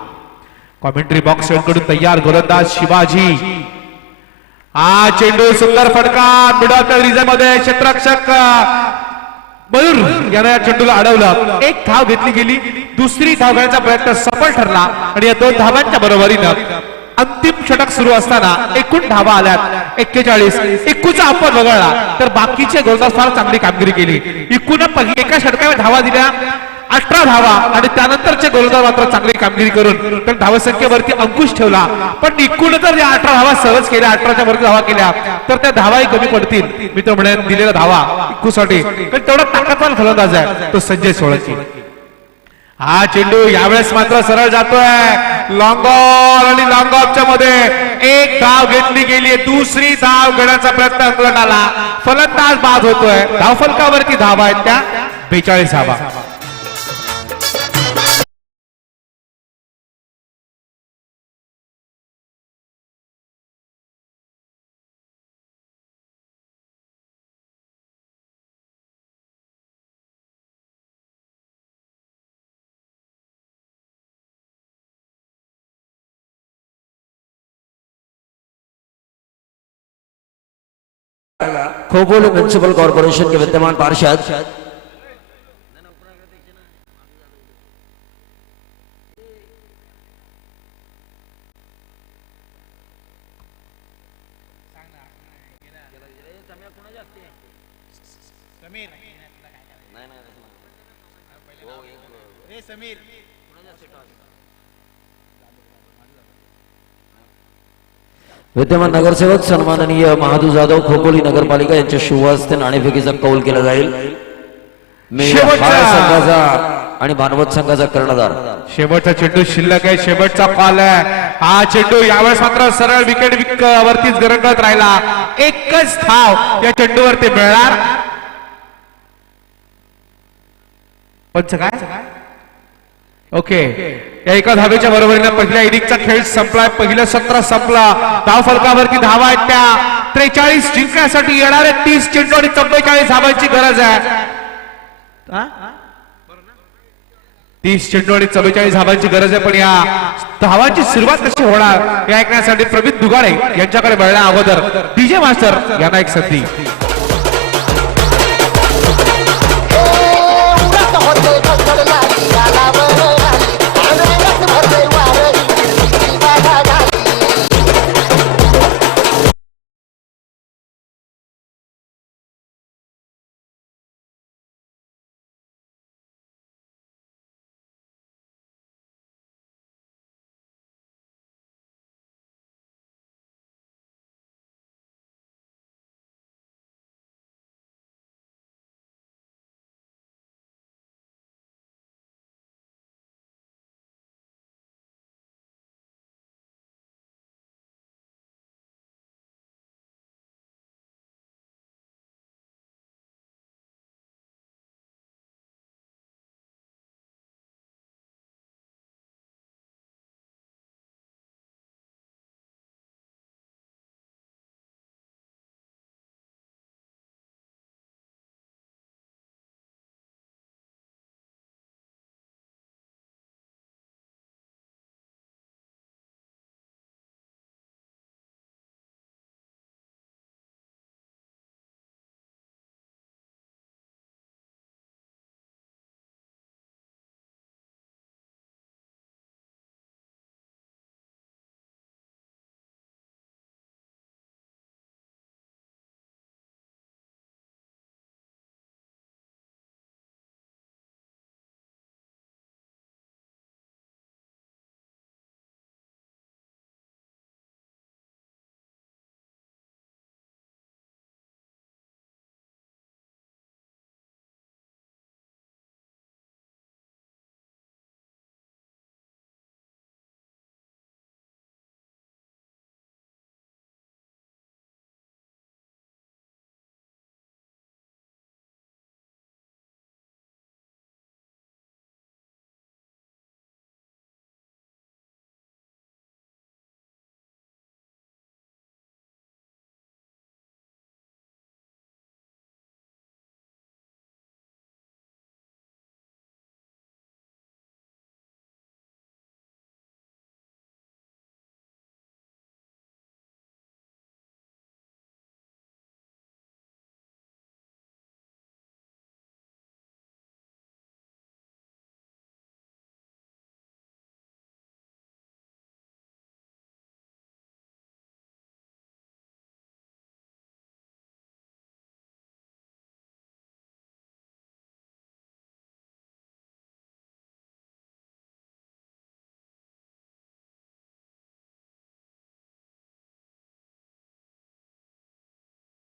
कॉमेंट्री बॉक्स कडून तयार गोलंदाज शिवाजी. हा चेंडू सुंदर फटका मिडल रिजन मध्ये. क्षेत्ररक्षक मयूर याने या चेंडूला अडवलं. एक धाव घेतली गेली. दुसरी धाव घेण्याचा प्रयत्न सफल ठरला आणि या 2 धावांच्या बरोबरीनं अंतिम षटक सुरू असताना एकूण धावा आल्यात 41. एकूचा अपवाद वगळला तर बाकीचे गोलंदाज फार चांगली कामगिरी केली. एकूण एका षटकावर धावा दिल्या 18 धावा आणि त्यानंतरचे गोलंदाज मात्र चांगली कामगिरी करून तर धावसंख्येवरती अंकुश ठेवला. पण एकूण जर या 18 धावा सहज केल्या, 18च्या वरती धावा केल्या तर त्या धावाही कमी पडतील. मी तर म्हणेन दिलेला धावा एकूसाठी तेवढा ताकदवान फलंदाज आहे तो संजय सोळंकी. हा चेंडू यावेळेस मात्र सरळ जातोय लॉंग ऑन आणि लॉंग ऑफच्या मध्ये एक धाव घेतली गेली. दुसरी धाव घेण्याचा प्रयत्न अंगलट आला. फलंदाज बाद होतोय. धावफलकावरती धावा आहेत त्या 42 धावा. खोपोली म्युनिसिपल कॉर्पोरेशन के विद्यमान पार्षद विद्यमान नगरसेवक सन्माननीय महादू जाधव खोपोली नगरपालिका यांच्या शुभ हस्ते नाणेफेकीचा कौल केला जाईल. संघाचा आणि भानवत संघाचा कर्णधार. शेवटचा चेंडू शिल्लक आहे. शेवटचा कॉल आहे. हा चेंडू यावेळेस मात्र सरळ विकेट वरतीच गरंगत राहिला. एकच धाव या चेंडूवरती मिळणार. पंच काय ओके या एका धावेच्या बरोबरीने पहिल्या इनिंगचा खेळ संपलाय. पहिलं सत्र संपला. धाव फलकावरती धावा आहेत त्या 43 जिंकण्यासाठी येणारे 30 चेंडू आणि 44 धावांची गरज आहे. 30 चेंडू आणि 44 धावांची गरज आहे. पण या धावांची सुरुवात कशी होणार हे ऐकण्यासाठी प्रवीण दुगाडे यांच्याकडे वळण्या अगोदर डीजे मास्टर यांना एक संधी.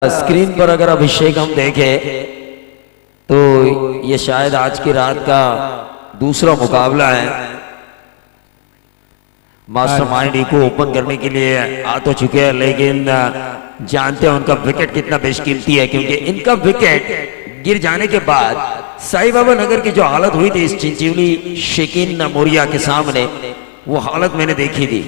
स्क्रीन पर अगर अभिषेक हम देखें तो ये शायद आज की रात का दूसरा मुकाबला है. मास्टरमाइंड को ओपन करने के लिए आ तो चुके हैं, लेकिन जानते हैं उनका विकेट कितना बेशकीमती है, क्योंकि इनका विकेट गिर जाने के बाद साई बाबा नगर की जो हालत हुई थी इस चिंचोली शकीन मोरिया के सामने, वो हालत मैंने देखी थी.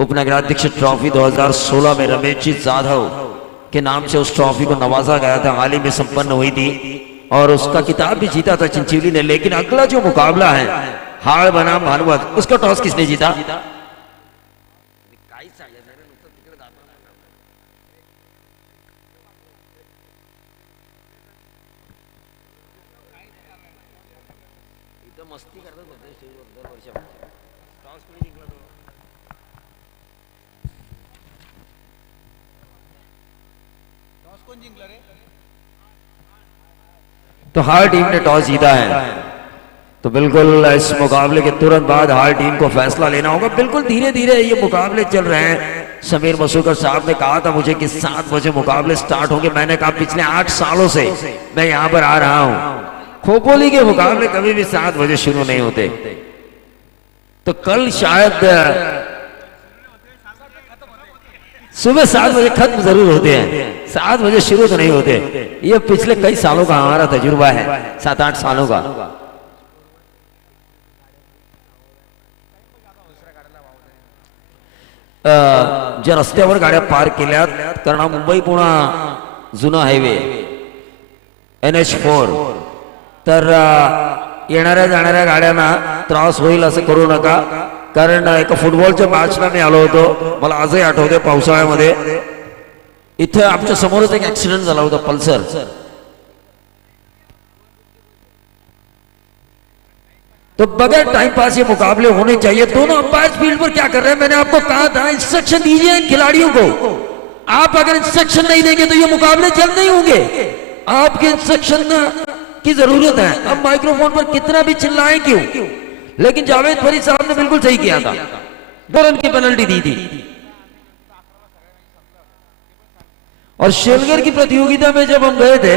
उपनगराध्यक्ष ट्रॉफी 2016 में रमेश जी जाधव के नाम से उस ट्रॉफी को नवाजा गया था, हाल ही में संपन्न हुई थी और उसका किताब भी जीता था चिंचोली ने. लेकिन अगला जो मुकाबला है हाड़ बनाम भानुवत, उसका टॉस किसने जीता? तो हार टीम ने टॉस जीता है, तो बिल्कुल इस मुकाबले के तुरंत बाद हार टीम को फैसला लेना होगा. बिल्कुल धीरे धीरे ये मुकाबले चल रहे हैं. समीर मसूकर साहब ने कहा था मुझे कि 7 बजे मुकाबले स्टार्ट होंगे. मैंने कहा पिछले 8 सालों से मैं यहां पर आ रहा हूं, खोपोली के मुकाबले कभी भी 7 बजे शुरू नहीं होते. तो कल शायद सुबह 7 बजे खत्म जरूर होते हैं, 7 बजे शुरू तो नहीं होते. ये पिछले कई सालों का हमारा तजुर्बा है, 7-8 सालों का. ज्या रस्त्यावर गाड्या पार्क केल्यात, कारण हा मुंबई पुणा जुना हायवे NH4, तर येणाऱ्या जाणाऱ्या गाड्यांना त्रास होईल असं करू नका. कारण एका फुटबॉलच्या मॅचला मी आलो होतो, मला आजही आठवते, पावसाळ्यामध्ये इथे आमच्या समोरच एक ऍक्सिडेंट झाला होता पल्सर. तो बगैर टाइम पास ये मुकाबले होने चाहिए. दोनों अंपायर फील्ड पर क्या कर रहे हैं? मैंने आपको कहा था इंस्ट्रक्शन दीजिए इन खिलाड़ियों को. आप अगर इंस्ट्रक्शन नहीं देंगे तो ये मुकाबले चल नहीं होंगे. आपके इंस्ट्रक्शन की जरूरत है. अब माइक्रोफोन पर कितना भी चिल्लाएं क्यों, लेकिन जावेद फरीद साहब ने बिल्कुल सही किया था, 2 रन की पेनल्टी दी थी. और शेलगर की प्रतियोगिता में जब हम गए थे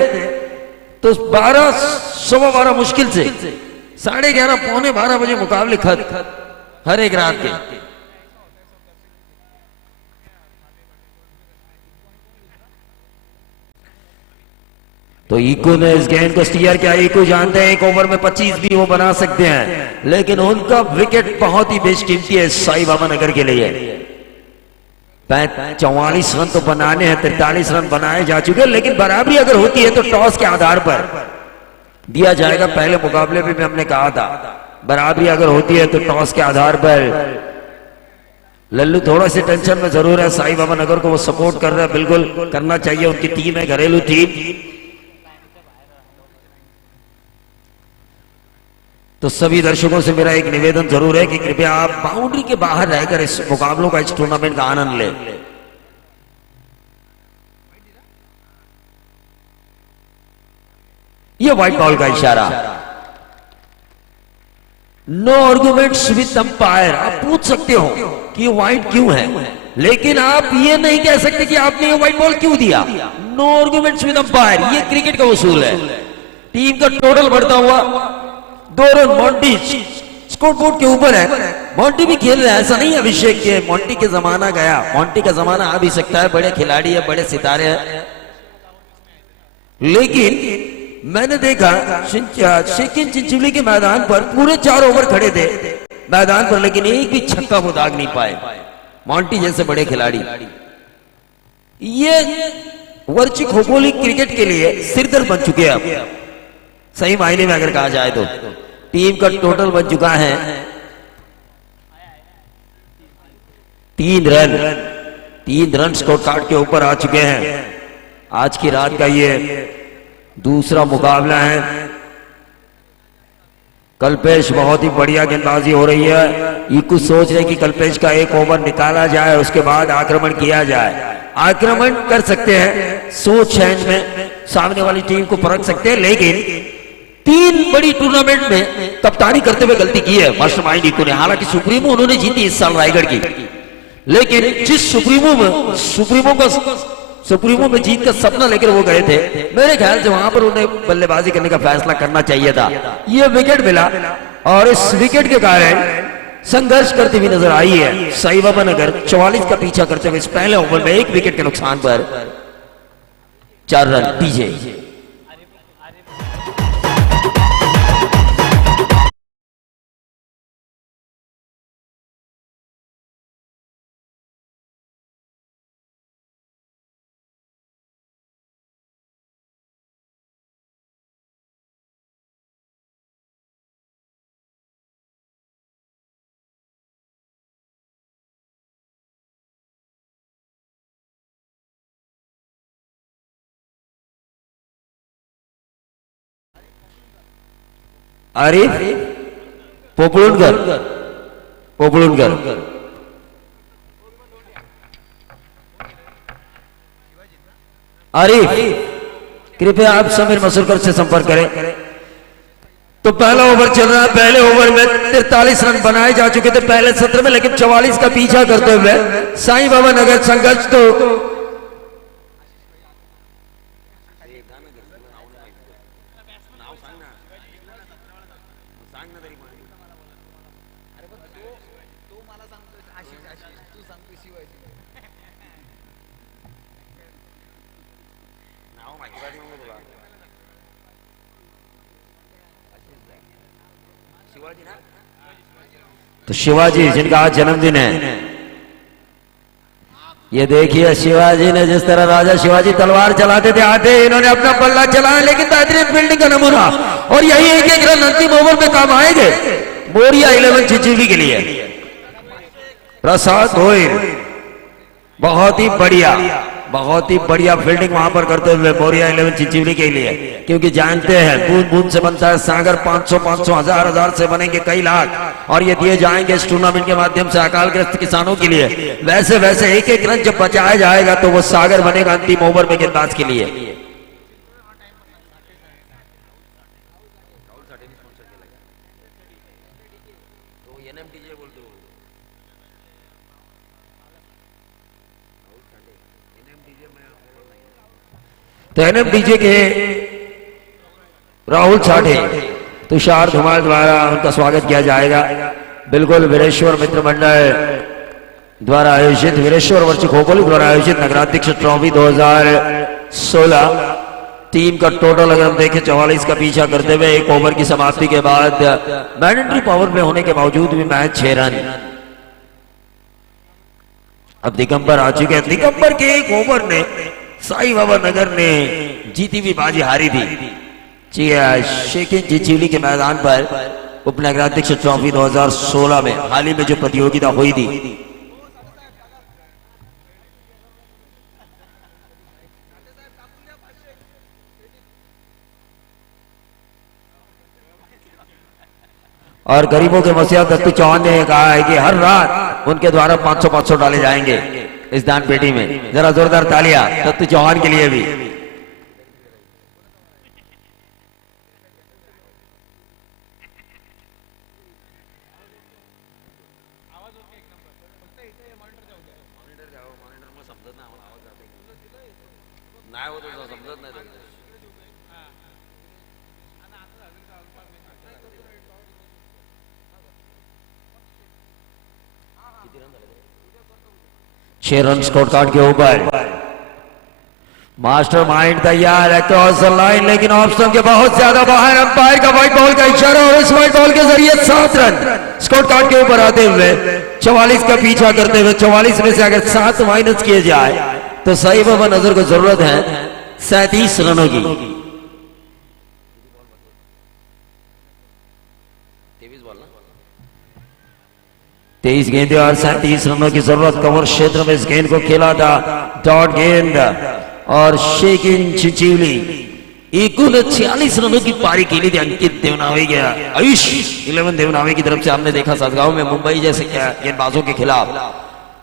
तो 12 सवा 12 मुश्किल से 11:30 पौने 12 बजे मुकाबले खत्म हर एक रात के. तो इको ने इस गेंद को स्टीयर किया. इको जानते हैं 1 ओवर में 25 भी वो बना सकते हैं, लेकिन उनका विकेट बहुत ही बेशकीमती है साई बाबा नगर के लिए. 44 रन तो बनाने हैं, 43 रन बनाए जा चुके हैं, लेकिन बराबरी अगर होती है तो टॉस के आधार पर दिया जाएगा. पहले मुकाबले में हमने कहा था बराबरी अगर होती है तो टॉस के आधार पर. लल्लू थोड़ा सी टेंशन में जरूर है, साई बाबा नगर को वो सपोर्ट कर रहा है, बिल्कुल करना चाहिए. उनकी टीम है घरेलू टीम. तो सभी दर्शकों से मेरा एक निवेदन जरूर है कि कृपया आप बाउंड्री के बाहर रहकर इस मुकाबलों का, इस टूर्नामेंट का आनंद लें. ये व्हाइट बॉल का इशारा. No arguments with umpire. आप पूछ सकते हो कि ये व्हाइट क्यों है, लेकिन आप ये नहीं कह सकते कि आपने ये व्हाइट बॉल क्यों दिया. नो आर्गुमेंट्स विद अंपायर, ये क्रिकेट का उसूल है. टीम का टोटल बढ़ता हुआ 2 रन. मॉन्टी स्कोर बोर्ड के ऊपर है. मॉन्टी भी खेल रहा है, ऐसा नहीं अभिषेक के मॉन्टी के जमाना गया. मॉन्टी का जमाना आ भी सकता है, बड़े खिलाड़ी है, बड़े सितारे हैं. लेकिन मैंने देखा शेखिन चिंचोली के मैदान पर पूरे 4 ओवर खड़े थे मैदान पर, लेकिन एक भी छक्का वो दाग नहीं पाए. मॉन्टी जैसे बड़े खिलाड़ी. ये वर्ची खगोलिक क्रिकेट के लिए सिरदर्द बन चुके हैं अब, सही मायने में अगर कहा जाए तो. टीम का टोटल बन चुका है 3 रन. 3 रन स्कोर कार्ड के ऊपर आ चुके हैं. आज की रात का ये दूसरा मुकाबला है. कल्पेश बहुत ही बढ़िया गेंदबाजी हो रही है. ये कुछ सोच रहे कि कल्पेश का 1 ओवर निकाला जाए, उसके बाद आक्रमण किया जाए. आक्रमण कर सकते हैं, सोच है इनमें, सामने वाली टीम को परख सकते हैं, लेकिन 3 बड़ी टूर्नामेंट में कप्तानी करते हुए गलती की है मास्टरमाइंड इको ने. हालांकि सुप्रीमो उन्होंने जीती इस साल रायगढ़ की, लेकिन जिस सुप्रीमो में जीत का सपना लेकर वो गए थे, मेरे ख्याल से वहां पर उन्हें बल्लेबाजी करने का फैसला करना चाहिए था. ये विकेट मिला और इस विकेट के कारण संघर्ष करती हुई नजर आई है साई बाबा नगर. 44 का पीछा करते हुए इस पहले ओवर में 1 विकेट के नुकसान पर 4 रन. डीजे आरिफ पोपळूणकर. आरिफ कृपया आप समीर मसूरकर से संपर्क करें. तो पहला ओवर चल रहा है. पहले ओवर में 43 रन बनाए जा चुके थे पहले सत्र में, लेकिन 44 का पीछा करते हुए साई बाबा नगर संघर्ष तो तो शिवाजी जिनका आज जन्मदिन है, ये देखिए शिवाजी ने जिस तरह राजा शिवाजी तलवार चलाते थे आते इन्होंने अपना पल्ला चलाया, लेकिन बेहतरीन फील्डिंग का नमूना। और यही एक रन अंतिम ओवर में काम आएंगे मोरिया 11 चिचिली के लिए। प्रसाद गोयल बहुत ही बढ़िया फील्डिंग वहां पर करते हुए मोरिया 11 चिचिली के लिए, क्योंकि जानते हैं बूंद बूंद से बनता है सागर, 500 हजार से बनेंगे कई लाख, और ये दिए जाएंगे इस टूर्नामेंट के माध्यम से अकालग्रस्त किसानों के लिए। वैसे वैसे एक एक रन जब बचाया जाएगा तो वो सागर बनेगा अंतिम ओवर में गेंदबाज के लिए। तो एनएमडीजे के राहुल छाटे तुषार धुमाल द्वारा उनका स्वागत किया जाएगा। बिल्कुल वीरेश्वर मित्र मंडल द्वारा आयोजित, वीरेश्वर वर्ष खोखोली द्वारा आयोजित नगराध्यक्ष ट्रॉफी 2016 टीम का टोटल अगर हम देखें 44 का पीछा करते हुए एक ओवर की समाप्ति के बाद मैंडेटरी पावर में होने के बावजूद भी मैच 6 रन। अब दिगंबर आ चुके हैं। दिगंबर के एक ओवर ने साई बाबा नगर ने जीती हुई बाजी हारी थी। शेखिन चिचिली के मैदान पर उप नगराध्यक्ष ट्रॉफी 2016 में हाल ही में जो प्रतियोगिता हुई थी। और गरीबों के मसीहा दत्तू चौहान ने कहा है कि हर रात उनके द्वारा 500 डाले जाएंगे इस दान पेटी में। जरा जोरदार तालियां दत्तू चौहान के लिए भी। छह रन स्कोर कार्ड के ऊपर मास्टर माइंड तैयार है क्रॉस द लाइन, लेकिन ऑफ स्टंप के बहुत ज्यादा बाहर। अंपायर का व्हाइट बॉल का इशारा और इस व्हाइट बॉल के जरिए 7 रन स्कोर कार्ड के ऊपर आते हुए 44 का पीछा करते हुए 44 में से अगर 7 माइनस किए जाए तो सही बाबा नजर को जरूरत है 37 रनों की। 23 गेंदे और 37 रनों की जरूरत। कवर क्षेत्र में इस गेंद को खेला था डॉट गेंद और शेखिन चिचिली एकू ने 46 रनों की पारी खेली थी। अंकित देवनावे गया आयुष 11 देवनावे की तरफ से हमने देखा सदगांव में मुंबई जैसे गेंदबाजों के खिलाफ,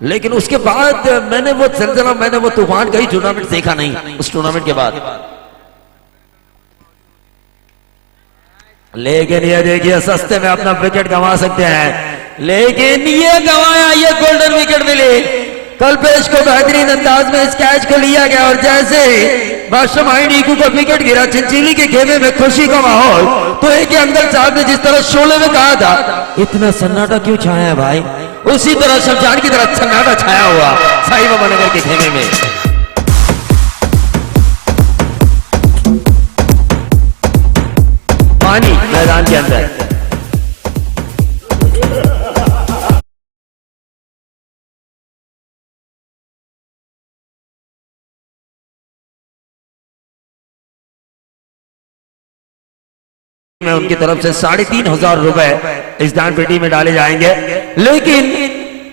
लेकिन उसके बाद मैंने वो जलजला, मैंने वो तूफान कई टूर्नामेंट देखा नहीं उस टूर्नामेंट के बाद। लेकिन ये देखिए सस्ते में अपना विकेट गंवा सकते हैं, लेकिन ये गंवाया, ये गोल्डन विकेट मिली। कल्पेश को बेहतरीन अंदाज में इस कैच को लिया गया और जैसे मास्टरमाइंड ईकू का विकेट गिरा चिंचिली के खेमे में खुशी का माहौल। तो एक अंकल साहब ने जिस तरह शोले में कहा था इतना सन्नाटा क्यों छाया है भाई, उसी तरह शमशान की तरह सन्नाटा छाया हुआ साई बाबा नगर के खेमे में। पानी मैदान के अंदर में उनकी तरफ से 3,500 रुपए इस दान पेटी में डाले जाएंगे। लेकिन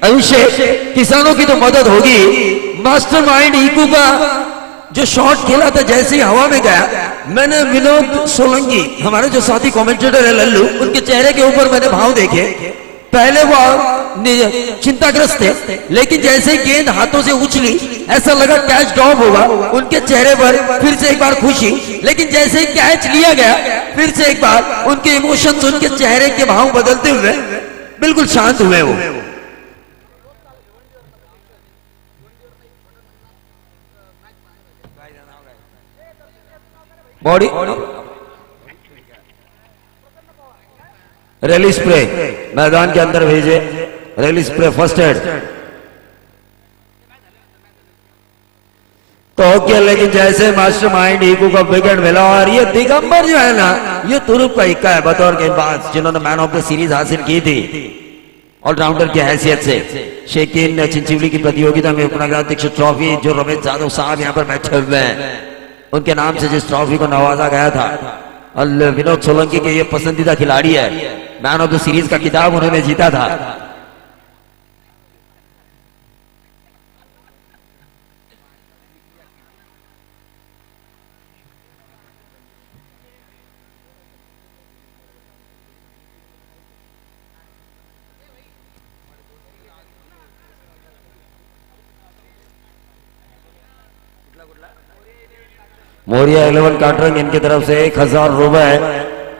अभिषेक किसानों की तो मदद होगी। मास्टरमाइंड ईकू का जो शॉट खेला था जैसे ही हवा में गया, मैंने विनोद सोलंकी हमारे जो साथी कमेंटेटर है लल्लू, उनके चेहरे के ऊपर मैंने भाव देखे। पहले वो चिंताग्रस्त थे, लेकिन जैसे गेंद हाथों से उछली ऐसा लगा कैच ड्रॉप होगा। उनके चेहरे पर फिर से एक बार खुशी, लेकिन जैसे ही कैच लिया गया फिर से एक बार उनके इमोशंस, उनके चेहरे के भाव बदलते हुए बिल्कुल शांत हुए वो। बॉडी रैली स्प्रे मैदान के अंदर भेजे, रैली स्प्रे फर्स्ट एड तो हो गया। लेकिन जैसे मास्टरमाइंड ईकू का विकेट मिला और ये दिगंबर जो है ना, ये तुरुप का इक्का है बतौर गेंदबाज जिन्होंने मैन ऑफ द सीरीज हासिल की थी। ऑलराउंडर की हैसियत से शेकिन चिंचिवली की प्रतियोगिता में उपनगराध्यक्ष ट्रॉफी जो रमेश यादव साहब यहाँ पर बैठे हुए हैं उनके नाम से जिस ट्रॉफी को नवाजा गया था और विनोद सोलंकी के ये पसंदीदा खिलाड़ी है, मैन ऑफ द सीरीज का खिताब उन्होंने जीता था। मोरिया 11 काटरंग इनकी तरफ से 1000 रुपए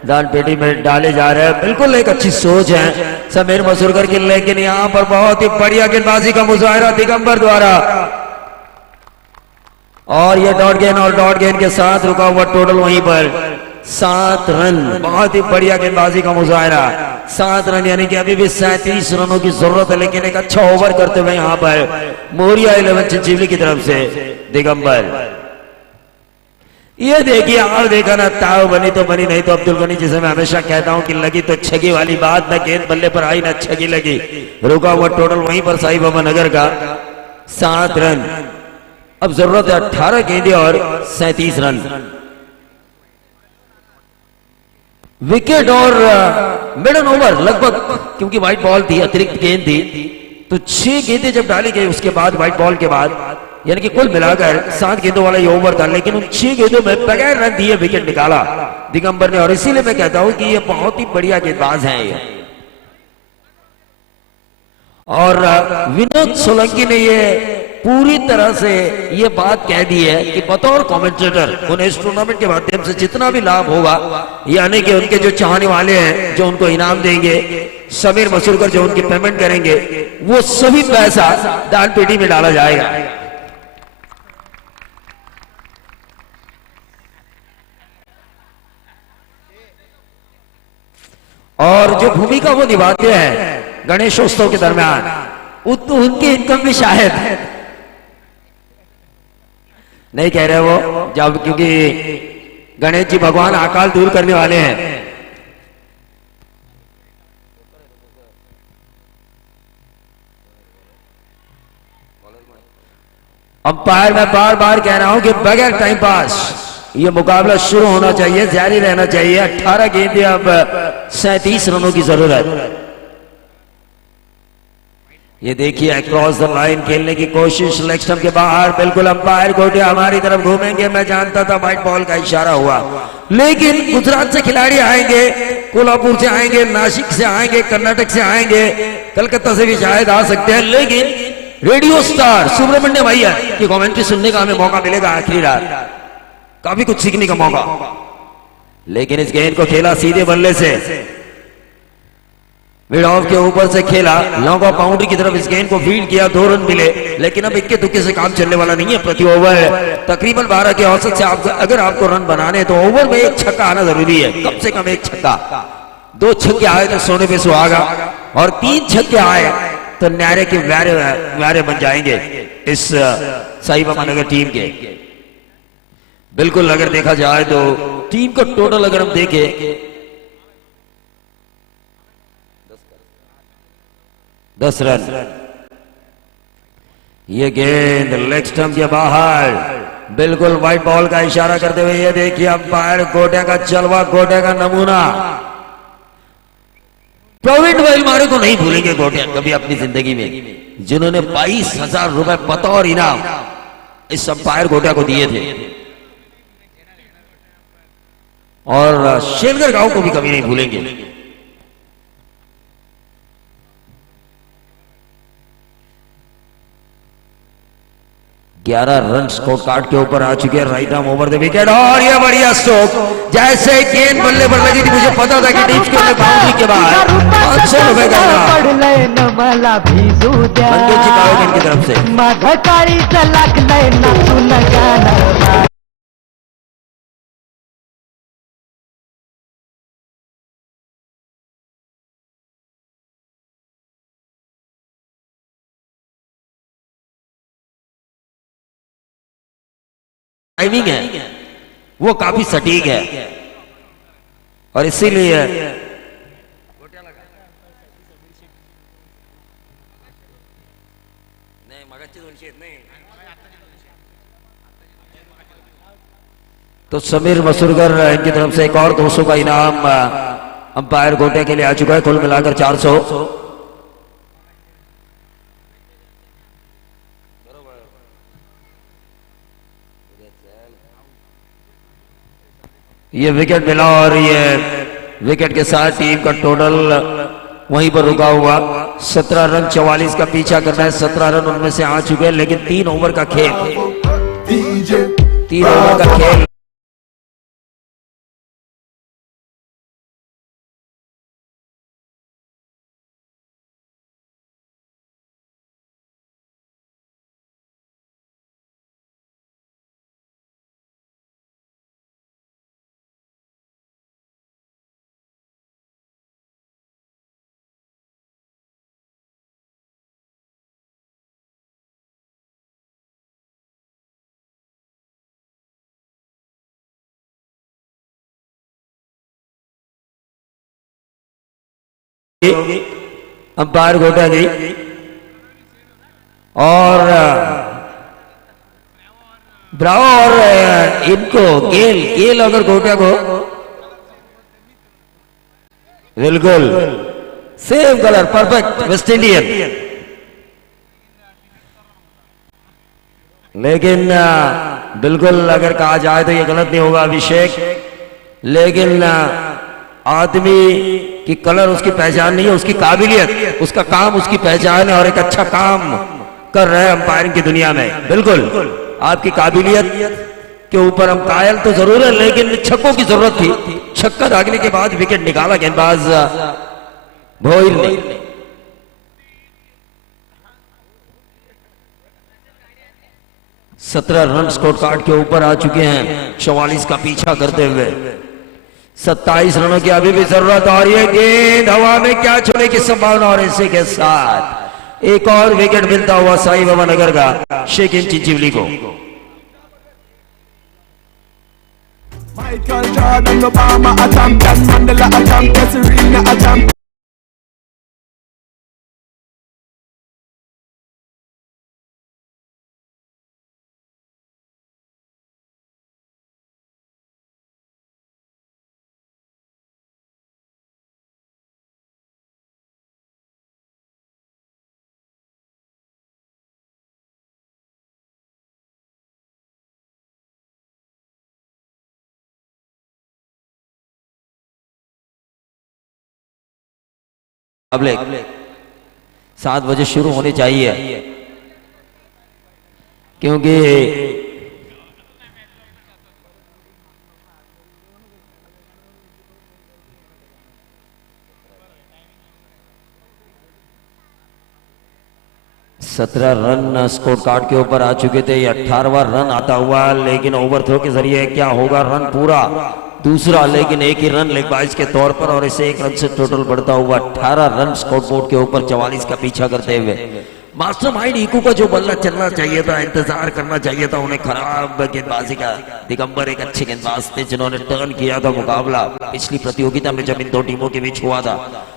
दान पेटी में डाले जा रहे हैं। बिल्कुल एक अच्छी सोच है समीर मसूरकर की, लेकिन यहाँ पर बहुत ही बढ़िया गेंदबाजी का मुजाहरा दिगंबर द्वारा और ये डॉट गेंद और डॉट गेंद के साथ रुका हुआ टोटल वहीं पर 7 रन। बहुत ही बढ़िया गेंदबाजी का मुजाहरा, 7 रन यानी कि अभी भी 37 रनों की जरूरत है, लेकिन एक अच्छा ओवर करते हुए यहाँ पर मोरिया 11 चिंचिवली की तरफ से दिगंबर। ये देखिए आप देखा ना, ताव बनी तो बनी, नहीं तो अब्दुल गनी, जिसे मैं हमेशा कहता हूं कि लगी तो छगी वाली बात, ना गेंद बल्ले पर आई ना छगी लगी। रुका हुआ टोटल वहीं पर साई बाबा नगर का 7 रन। अब जरूरत है 18 गेंदे और 37 रन। विकेट और मिडन ओवर लगभग, क्योंकि व्हाइट बॉल थी, अतिरिक्त गेंद थी, तो 6 गेंदें जब डाली गई उसके बाद व्हाइट बॉल के बाद, यानी कि कुल मिलाकर 7 गेंदों वाला ये ओवर था, लेकिन उन 6 गेंदों में बगैर रन दिए विकेट निकाला दिगंबर ने। और इसीलिए मैं कहता हूं कि ये बहुत ही बढ़िया गेंदबाज हैं ये। और विनोद सोलंकी ने ये पूरी तरह से ये बात कह दी है कि बतौर कमेंटेटर उन्हें इस टूर्नामेंट के माध्यम से जितना भी लाभ होगा, यानी कि उनके जो चाहने वाले हैं जो उनको इनाम देंगे, समीर मसूरकर जो उनकी पेमेंट करेंगे, वो सभी पैसा दान पेटी में डाला जाएगा। और जो भूमिका वो निभाते हैं गणेशोत्सव के दरमियान, उनकी इनकम भी शायद नहीं कह रहे वो, जब क्योंकि गणेश जी भगवान अकाल दूर करने वाले हैं। अंपायर मैं बार बार कह रहा हूं कि बगैर टाइम पास ये मुकाबला शुरू होना चाहिए, जारी रहना चाहिए। 18 गेंदें, अब 37 रनों की जरूरत। ये देखिए क्रॉस द लाइन खेलने की कोशिश, लेग स्टंप के बाहर, बिल्कुल अंपायर गोटे हमारी तरफ घूमेंगे। मैं जानता था व्हाइट बॉल का इशारा हुआ, लेकिन गुजरात से खिलाड़ी आएंगे, कोल्हापुर से आएंगे, नासिक से आएंगे, कर्नाटक से आएंगे, कलकत्ता से भी शायद आ सकते हैं, लेकिन रेडियो स्टार सुब्रमण्यम भैया की कमेंट्री सुनने का हमें मौका मिलेगा आखिरी रात, काफी कुछ सीखने का मौका। लेकिन इस गेंद को खेला सीधे बल्ले से, मिड ऑफ के ऊपर से खेला, लॉन्ग ऑफ बाउंड्री की तरफ इस गेंद को फील्ड किया, 2 रन मिले। लेकिन अब इक्के दुक्के से काम चलने वाला नहीं है। प्रति ओवर तकरीबन 12 के औसत से अगर आपको रन बनाने तो ओवर में 1 छक्का आना जरूरी है, कम से कम 1 छक्का। 2 छक्के आए तो सोने पे सुहागा, और 3 छक्के आए तो न्यारे के व्यारे बन जाएंगे इस साई बाबा नगर टीम के। बिल्कुल अगर देखा जाए तो टीम का टोटल अगर हम देखें 10 रन। ये गेंद लेग स्टंप के बाहर, बिल्कुल व्हाइट बॉल का इशारा करते हुए ये देखिए अंपायर गोटे का जलवा, गोटे का नमूना। प्रवीण वेलमारे को नहीं भूलेंगे गोटे कभी अपनी जिंदगी में, जिन्होंने 22,000 रुपए बतौर इनाम इस अंपायर गोटे को दिए थे। और शेलगर गांव को भी कभी नहीं भूलेंगे। ग्यारह रन स्कोर कार्ड के ऊपर आ चुके हैं। Right arm over the wicket, और ये बढ़िया स्ट्रोक, जैसे गेंद बल्ले पर लगी थी मुझे पता था कि टीम के बाउंड्री के बाहर 500 रुपए का मंगेश जी पाओगे इनकी तरफ से। टाइमिंग है वो काफी सटीक है, और इसीलिए तो समीर मसूरगर इनकी तरफ से एक और 200 का इनाम अंपायर गोटे के लिए आ चुका है, कुल मिलाकर 400। ये विकेट मिला और ये विकेट के साथ टीम का टोटल वहीं पर रुका हुआ 17 रन। 44 का पीछा करना है, 17 रन उनमें से आ चुके हैं, लेकिन 3 ओवर का खेल, 3 ओवर का खेल। अंपायर गोटा जी और ब्रावो और इनको गेल अगर गोटा को बिल्कुल same colour perfect West Indian, लेकिन बिल्कुल अगर कहा जाए तो ये गलत नहीं होगा अभिषेक, लेकिन आदमी की कलर उसकी पहचान नहीं है, उसकी काबिलियत, उसका काम उसकी पहचान है और एक अच्छा काम कर रहे हैं अंपायरिंग की दुनिया में। बिल्कुल आपकी काबिलियत के ऊपर हम कायल तो जरूर है, लेकिन छक्कों की जरूरत थी। छक्का दागने के बाद विकेट निकाला गेंदबाज भोइल ने। सत्रह रन स्कोर कार्ड के ऊपर आ चुके हैं 44 का पीछा करते हुए। 27 रनों की अभी भी जरूरत, और ये गेंद हवा में क्या छोड़ने की संभावना, और इसी के साथ एक और विकेट मिलता हुआ साई बाबा नगर का शेखिन चिंचिवली को। Michael Jordan, Obama, a champion, Mandela, a champion, Serena, a champion. Public 7 बजे शुरू होनी चाहिए, क्योंकि सत्रह रन स्कोर कार्ड के ऊपर आ चुके थे। 18वां रन आता हुआ, लेकिन ओवरथ्रो के जरिए क्या होगा, रन पूरा दूसरा, लेकिन एक ही रन लेगबाज के तौर पर, और इसे 1 रन से टोटल बढ़ता हुआ 18 रन स्कोर बोर्ड के ऊपर 44 का पीछा करते हुए। मास्टरमाइंड इको का जो बल्ला चलना चाहिए था, इंतजार करना चाहिए था, उन्हें खराब गेंदबाजी का। दिगंबर एक अच्छे गेंदबाज थे जिन्होंने टर्न किया था मुकाबला पिछली प्रतियोगिता में जब इन दो टीमों के बीच हुआ था,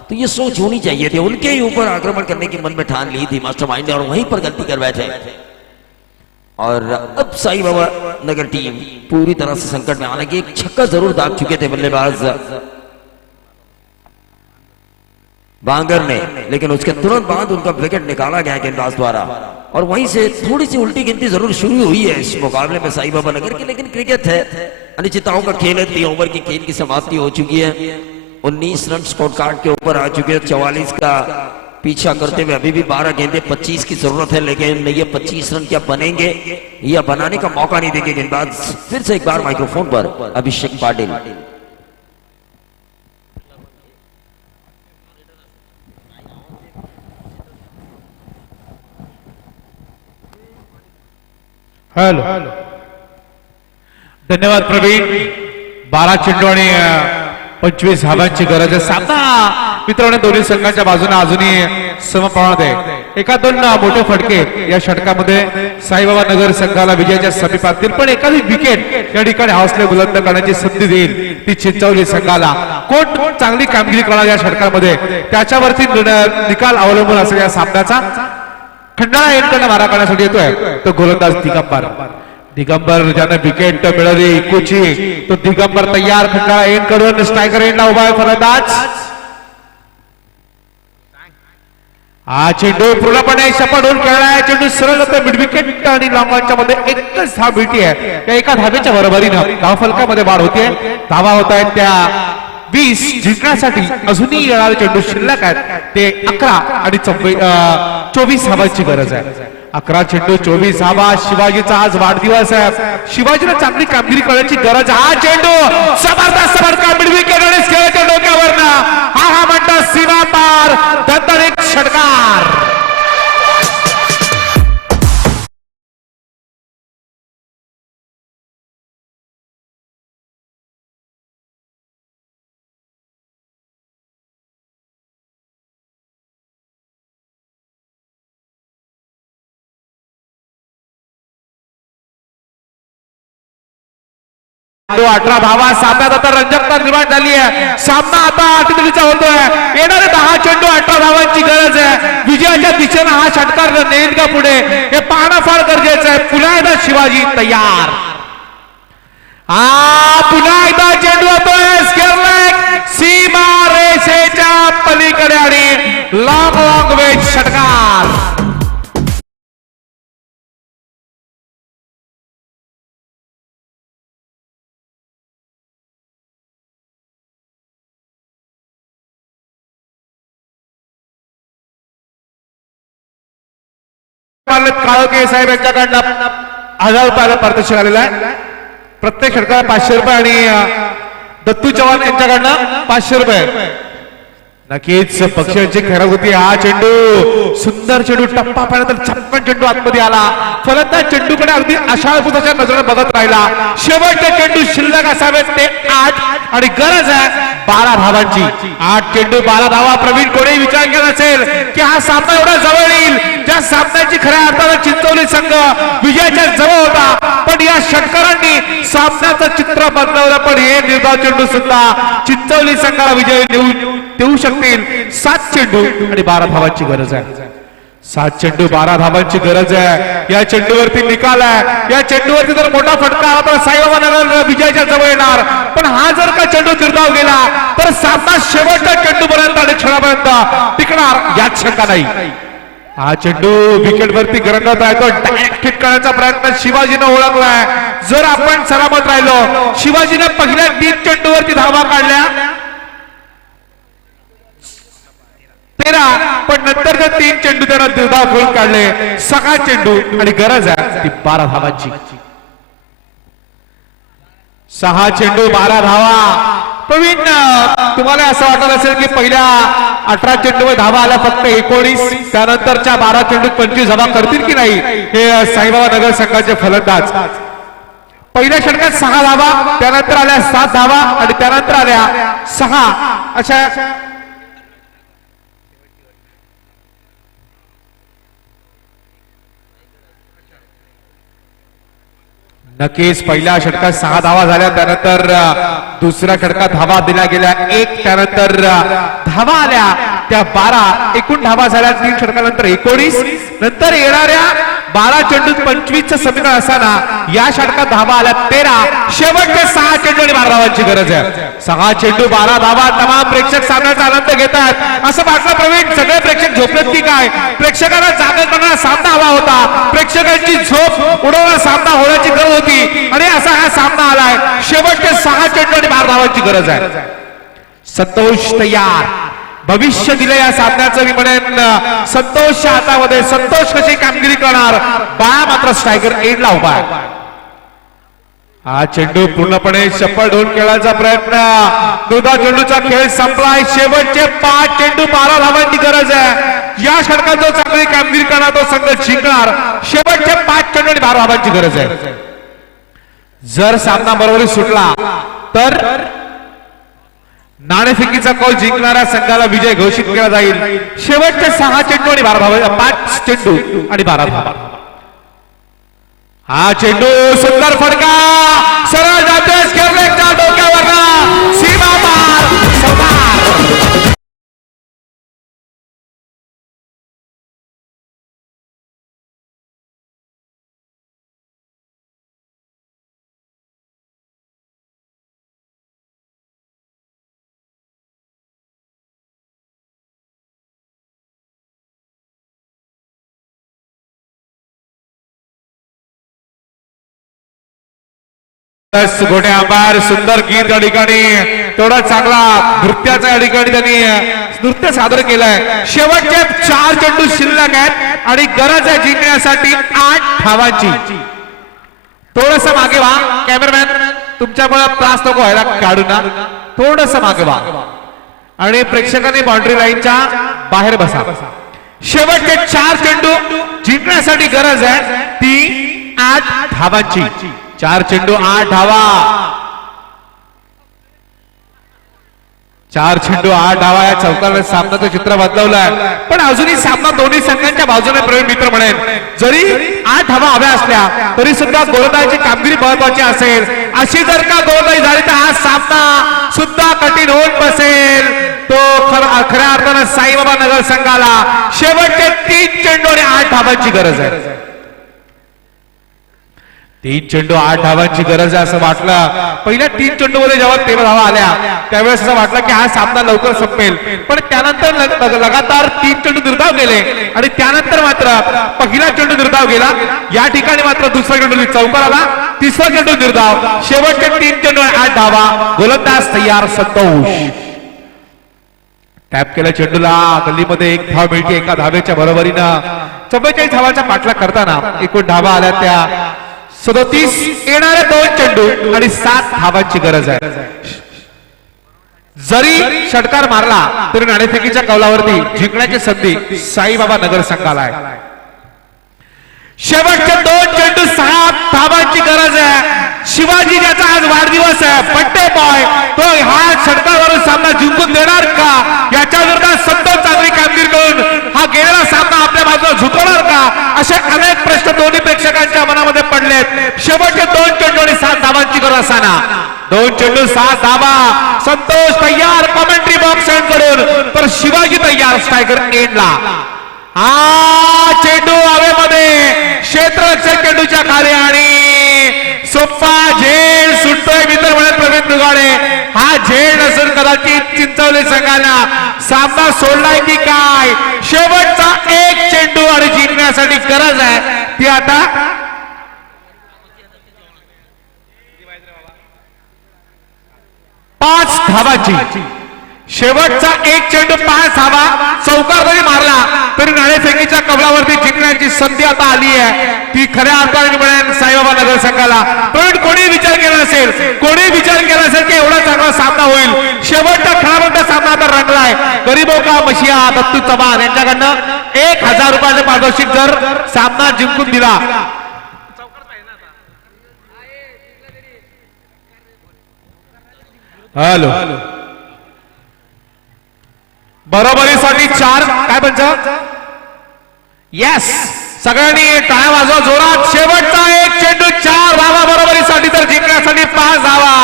तो ये सोच होनी चाहिए थी, उनके ही ऊपर आक्रमण करने की मन में ठान ली थी मास्टरमाइंड ने, और वहीं पर गलती कर बैठे। और अब साई बाबा नगर टीम पूरी तरह से संकट में आने की, एक छक्का जरूर दाग चुके थे बल्लेबाज बांगर ने, लेकिन उसके तुरंत बाद उनका विकेट निकाला गया गेंदबाज द्वारा, और वहीं से थोड़ी सी उल्टी गिनती जरूर शुरू हुई है इस मुकाबले में साई बाबा नगर की। लेकिन क्रिकेट है, अनिश्चितताओं का खेल है। 3 ओवर की खेल की समाप्ति हो चुकी है। 19 रन स्कोर कार्ड के ऊपर आ चुके हैं। 44 का पीछा करते हुए अभी भी 12 गेंदे, 25 की जरूरत है, लेकिन ये 25 रन क्या बनेंगे या बनाने का मौका नहीं देंगे गेंदबाज। फिर से एक बार माइक्रोफोन पर अभिषेक पाटिल। हॅलो, धन्यवाद प्रवीण। 12 चेंडू आणि 25 धावांची गरज आहे। सामना मित्रांनो दोन्ही संघाच्या बाजूने अजूनही समप्रमाणात आहे। 1-2 मोठे फटके या षटकामध्ये साईबाबा नगर संघाला विजयाच्या समीपातील, पण एखादी विकेट या ठिकाणी हौसले बुलंद करण्याची संधी देईल ती चिंचवली संघाला। कोण चांगली कामगिरी करणार या षटकामध्ये त्याच्यावरती निकाल अवलंबून असेल या सामन्याचा। खंडाळा एंडकडे मारा करण्यासाठी येतोय तो गोलंदाज दिगंबर। दिगंबर ज्याने विकेट मिळवली इकूची, तो दिगंबर तयार खंडाळा एंड करून स्ट्रायकर एंडला उभा आहे फलंदाज. हा चेंडू पूर्णपणे सपाटून खेळलाय. चेंडू सरळ जातो मिड विकेट आणि लॉंगॉनच्या मध्ये एकच धाव मिळते आहे. त्या एका धावेच्या बरोबरीनं धावफलकामध्ये वाढ होते. धावा होत आहेत त्या 20 जिंकण्यासाठी अजूनही येणारे चेंडू शिल्लक आहेत ते 11 आणि 24 धावांची गरज आहे. 11 चेंडू 24 धावा. शिवाजीचा आज वाढदिवस आहे. शिवाजीला चांगली कामगिरी करण्याची गरज. हा चेंडू जबरदस्त फटका मिड विकेट आणि खेळाच्या डोक्यावरनं हा म्हणतो सीमा पार दणदणीत षटकार. तो 18 धावा. सामन्यात आता रंजकता निर्माण झाली आहे. सामना आता अटीतटीचा होतोय. येणारे 10 चेंडू 18 धावांची गरज आहे. विजयाच्या दिशेनं हा षटकार नेईल का पुढे हे पाहणं फार गरजेचं आहे. पुन्हा एकदा शिवाजी तयार. पुन्हा एकदा चेंडू होतोय. सीमा रेषेच्या पलीकडे आणि लॉंग वेज षटकार. काळोखे साहेब यांच्याकडनं 1000 रुपयाला पारितोषिक आलेला आहे. प्रत्येक षटकाला 500 रुपये आणि दत्तू चव्हाण यांच्याकडनं 500 रुपये. नक्कीच पक्षांची खराब होती. हा चेंडू सुंदर चेंडू टप्पा पाहिल्यानंतर छप्पन चेंडू आतमध्ये आला. फलंदाज चेंडूकडे अगदी आशाळभूताच्या नजरेने बघत राहिला. शेवटचे चेंडू शिल्लक असावेत ते 8 आणि गरज आहे 12 धावांची. 8 चेंडू 12 धावा. प्रवीण कोणी विचार केला असेल की हा सामना एवढा जवळ येईल. ज्या सामन्याची खऱ्या अर्थानं चिंचवली संघ विजयाच्या जवळ होता, पण या षटकारांनी सामन्याचं चित्र बदलवलं. पण हे निर्धाव चेंडू सुद्धा चिंचवली संघाला विजय देऊ शकतील. 7 चेंडू आणि 12 धावांची गरज आहे. 7 चेंडू 12 धावांची गरज आहे. या चेंडूवरती निकाल आहे. या चेंडूवरती जर मोठा फटका आला तर साईबाबा नगर विजयाच्या जवळ येणार. पण हा जर का चेंडू निर्धाव गेला तर सामना शेवटच्या चेंडूपर्यंत आणि क्षणापर्यंत टिकणार यात शंका नाही. हा चेंडू विकेट वरती गरंगत आहे. तो डायरेक्ट हिट करण्याचा प्रयत्न शिवाजीनं ओळखलाय. जर आपण सलामत राहिलो, शिवाजीने पहिल्या 3 चेंडूवरती धावा काढल्या 13, पण नंतरच्या 3 चेंडू त्याला निर्धाव खेळून काढले. 6 चेंडू आणि गरज आहे ती 12 धावांची. 6 चेंडू 12 धावा. प्रवीण, तुम्हाला असं वाटत असेल की पहिल्या 18 चेंडूवर धावा आल्या फक्त 19, त्यानंतरच्या 12 चेंडूत 25 धावा करतील की नाही हे साईबाबा नगर संघाचे फलंदाज. पहिल्या षटकात 6 धावा, त्यानंतर आल्या 7 धावा आणि त्यानंतर आल्या 6 अशा नक्कीच पहिल्या षटकात 6 धावा झाल्या. त्यानंतर दुसऱ्या षटकात धावा दिल्या गेल्या 1, त्यानंतर धावा आल्या त्या 12, एकूण धावा झाल्या 3 षटकानंतर 19. नंतर येणाऱ्या 12 चेंडूत 25चं समीकरण असताना या षटकात धावा आल्या 13. शेवटचे 6 चेंडू आणि 12 धावांची गरज आहे. 6 चेंडू 12 धावा. तमाम प्रेक्षक सामन्याचा आनंद घेतात. असं वाटलं प्रवीण सगळे प्रेक्षक झोपलेत की काय? प्रेक्षकांना जागृत करणारा सामना हवा होता. प्रेक्षकांची झोप उडवणारा सामना होण्याची गरज होती आणि असा हा सामना आलाय. शेवटचे 6 चेंडू आणि 12 धावांची गरज आहे. संतोष तयार. भविष्य दिले या सामन्याचं मी म्हणेन. संतोषच्या हातामध्ये. संतोष कशी कामगिरी करणार. बाळा मात्र स्ट्रायकर एंडला उभा आहे. हा चेंडू पूर्णपणे शपथ होऊन खेळायचा प्रयत्न. दुधा चेंडूचा खेळ संपलाय. शेवटचे 5 चेंडू 12 धावांची गरज आहे. या षटकात जो चांगली कामगिरी करणार तो संघ जिंकणार. शेवटचे 5 चेंडू आणि 12 धावांची गरज आहे. जर सामना बरोबरी सुटला तर नाणेफेकीचा कौल जिंकणाऱ्या संघाला विजय घोषित केला जाईल. शेवटचे 6 चेंडू आणि 12 धावा. 5 चेंडू आणि 12 धावा. हा चेंडू सुंदर फटका सरळ जातोय डोक्यावर. सीमा पार. बस गोटे आंबार सुंदर गीत या ठिकाणी तेवढा चांगला नृत्याचा या ठिकाणी त्यांनी नृत्य सादर केलंय. शेवटचे 4 चेंडू शिल्लक आहेत आणि गरज आहे जिंकण्यासाठी 8 धावांची. थोडस मागे व्हा कॅमेरामॅन, तुमच्यामुळे त्रास नको व्हायला, काढू ना थोडस मागे व्हा आणि प्रेक्षकांनी बाउंड्री लाईनच्या बाहेर बसा. शेवटचे 4 चेंडू जिंकण्यासाठी गरज आहे ती 8 धावांची. 4 चेंडू 8 धावा. 4 चेंडू 8 धावा या चौकाला सामनाचं चित्र बदलवलंय. पण अजूनही सामना दोन्ही संघांच्या बाजूने प्रवीण मित्र म्हणेल, जरी 8 धावा हव्या असल्या तरी सुद्धा गोलंदाजीची कामगिरी महत्वाची असेल. अशी जर का गोलंदाजी झाली तर हा सामना सुद्धा कठीण होऊन बसेल. तो खऱ्या अर्थानं साईबाबा नगर संघाला शेवटचे 3 चेंडू आणि 8 धावांची गरज आहे. 3 चेंडू 8 धावांची गरज आहे असं वाटलं. पहिल्या 3 चेंडू मध्ये जेव्हा 13 धावा आल्या त्यावेळेस असं वाटलं की हा सामना लवकर संपेल. पण त्यानंतर लगातार 3 चेंडू निर्धाव गेले आणि त्यानंतर मात्र पहिला चेंडू निर्धाव गेला. या ठिकाणी मात्र दुसरा चेंडू चौकार आला, तिसरा चेंडू निर्धाव. शेवटचे 3 चेंडू 8 धावा. गोलंदाज तयार. संतोष टॅप केल्या चेंडूला गल्लीमध्ये 1 धाव मिळते एका धावेच्या बरोबरीनं. 44 धावाचा पाठलाग करताना एकूण धावा आल्या त्या 37. येणारे 2 चेंडू आणि 7 धावांची गरज आहे. जरी षटकार मारला तरी नाणेफेकीच्या कौलावरती जिंकण्याची संधी साईबाबा नगर संघाला आहे. शेवटचे 2 चेंडू 6 धावांची गरज आहे. शिवाजी ज्याचा आज वाढदिवस आहे, बड्डे बॉय, तो हा षटकावरून सामना जिंकून देणार का? याच्या विरोधात संतोष चांगली कामगिरी करून हा गेलेला सामना आपल्या बाजूला झुकवणार का? असे अनेक प्रश्न दोन्ही प्रेक्षकांच्या मनामध्ये पडलेत. शेवटचे 2 चेंडू आणि 7 धावांची गरज असताना 2 चेंडू 7 धावा. संतोष तयार कॉमेंट्री बॉक्स कडून, तर शिवाजी तयार स्ट्रायकर एंडला. हा चेंडू हवेमध्ये क्षेत्ररक्षक चेंडूच्या खाली आणि सोप्पा झेल सुटतोय मित्र म्हणत प्रवीण दुगाडे. हा झेल नसून कदाचित चिंचवली संघाला सामना सोडलाय की काय? शेवटचा 1 चेंडू आणि जिंकण्यासाठी गरज आहे ती आता 5 धावाची. शेवटचा 1 चेंडू 5 धावा. चौकार जरी मारला तरी नाणेफेकीच्या कबलावरती जिंकण्याची संधी आता आली आहे. ती खऱ्या अर्थाने मिळेल साईबाबा नगर संघाला. पण कोणी विचार केला असेल, की एवढा चांगला सामना होईल. शेवटचा खेळामधला सामना आता रंगलाय. गरीबो का मशिया दत्तू चव्हाण यांच्याकडनं 1000 रुपयाचे पारितोषिक जर सामना जिंकून दिला. हॅलो, बरोबरीसाठी 4 काय पंच? येस, सगळ्यांनी टाळ्या वाजवा जोरात. शेवटचा 1 चेंडू 4 धावा बरोबरीसाठी, तर जिंकण्यासाठी 5 धावा.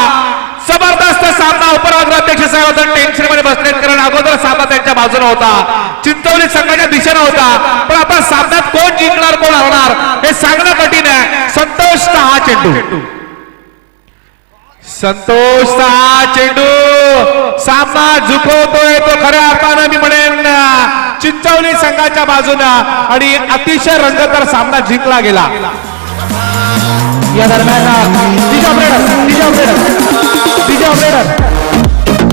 जबरदस्त सामना. उपराष्ट्राध्यक्ष साहेब टेन्शन मध्ये बसलेत, कारण अगोदर सामना त्यांच्या बाजूने होता, चिंचवली संघाच्या दिशेने होता. पण आता सामन्यात कोण जिंकणार कोण हरणार हे सांगणं कठीण आहे. संतोषचा हा चेंडू, संतोषचा हा चेंडू सामना झुकवतोय तो खऱ्या अर्थानं मी म्हणेन चिंचवली संघाच्या बाजूनं आणि अतिशय रंगतदार सामना जिंकला गेला. या दरम्यान DJ operator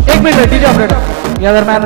1 minute DJ operator या दरम्यान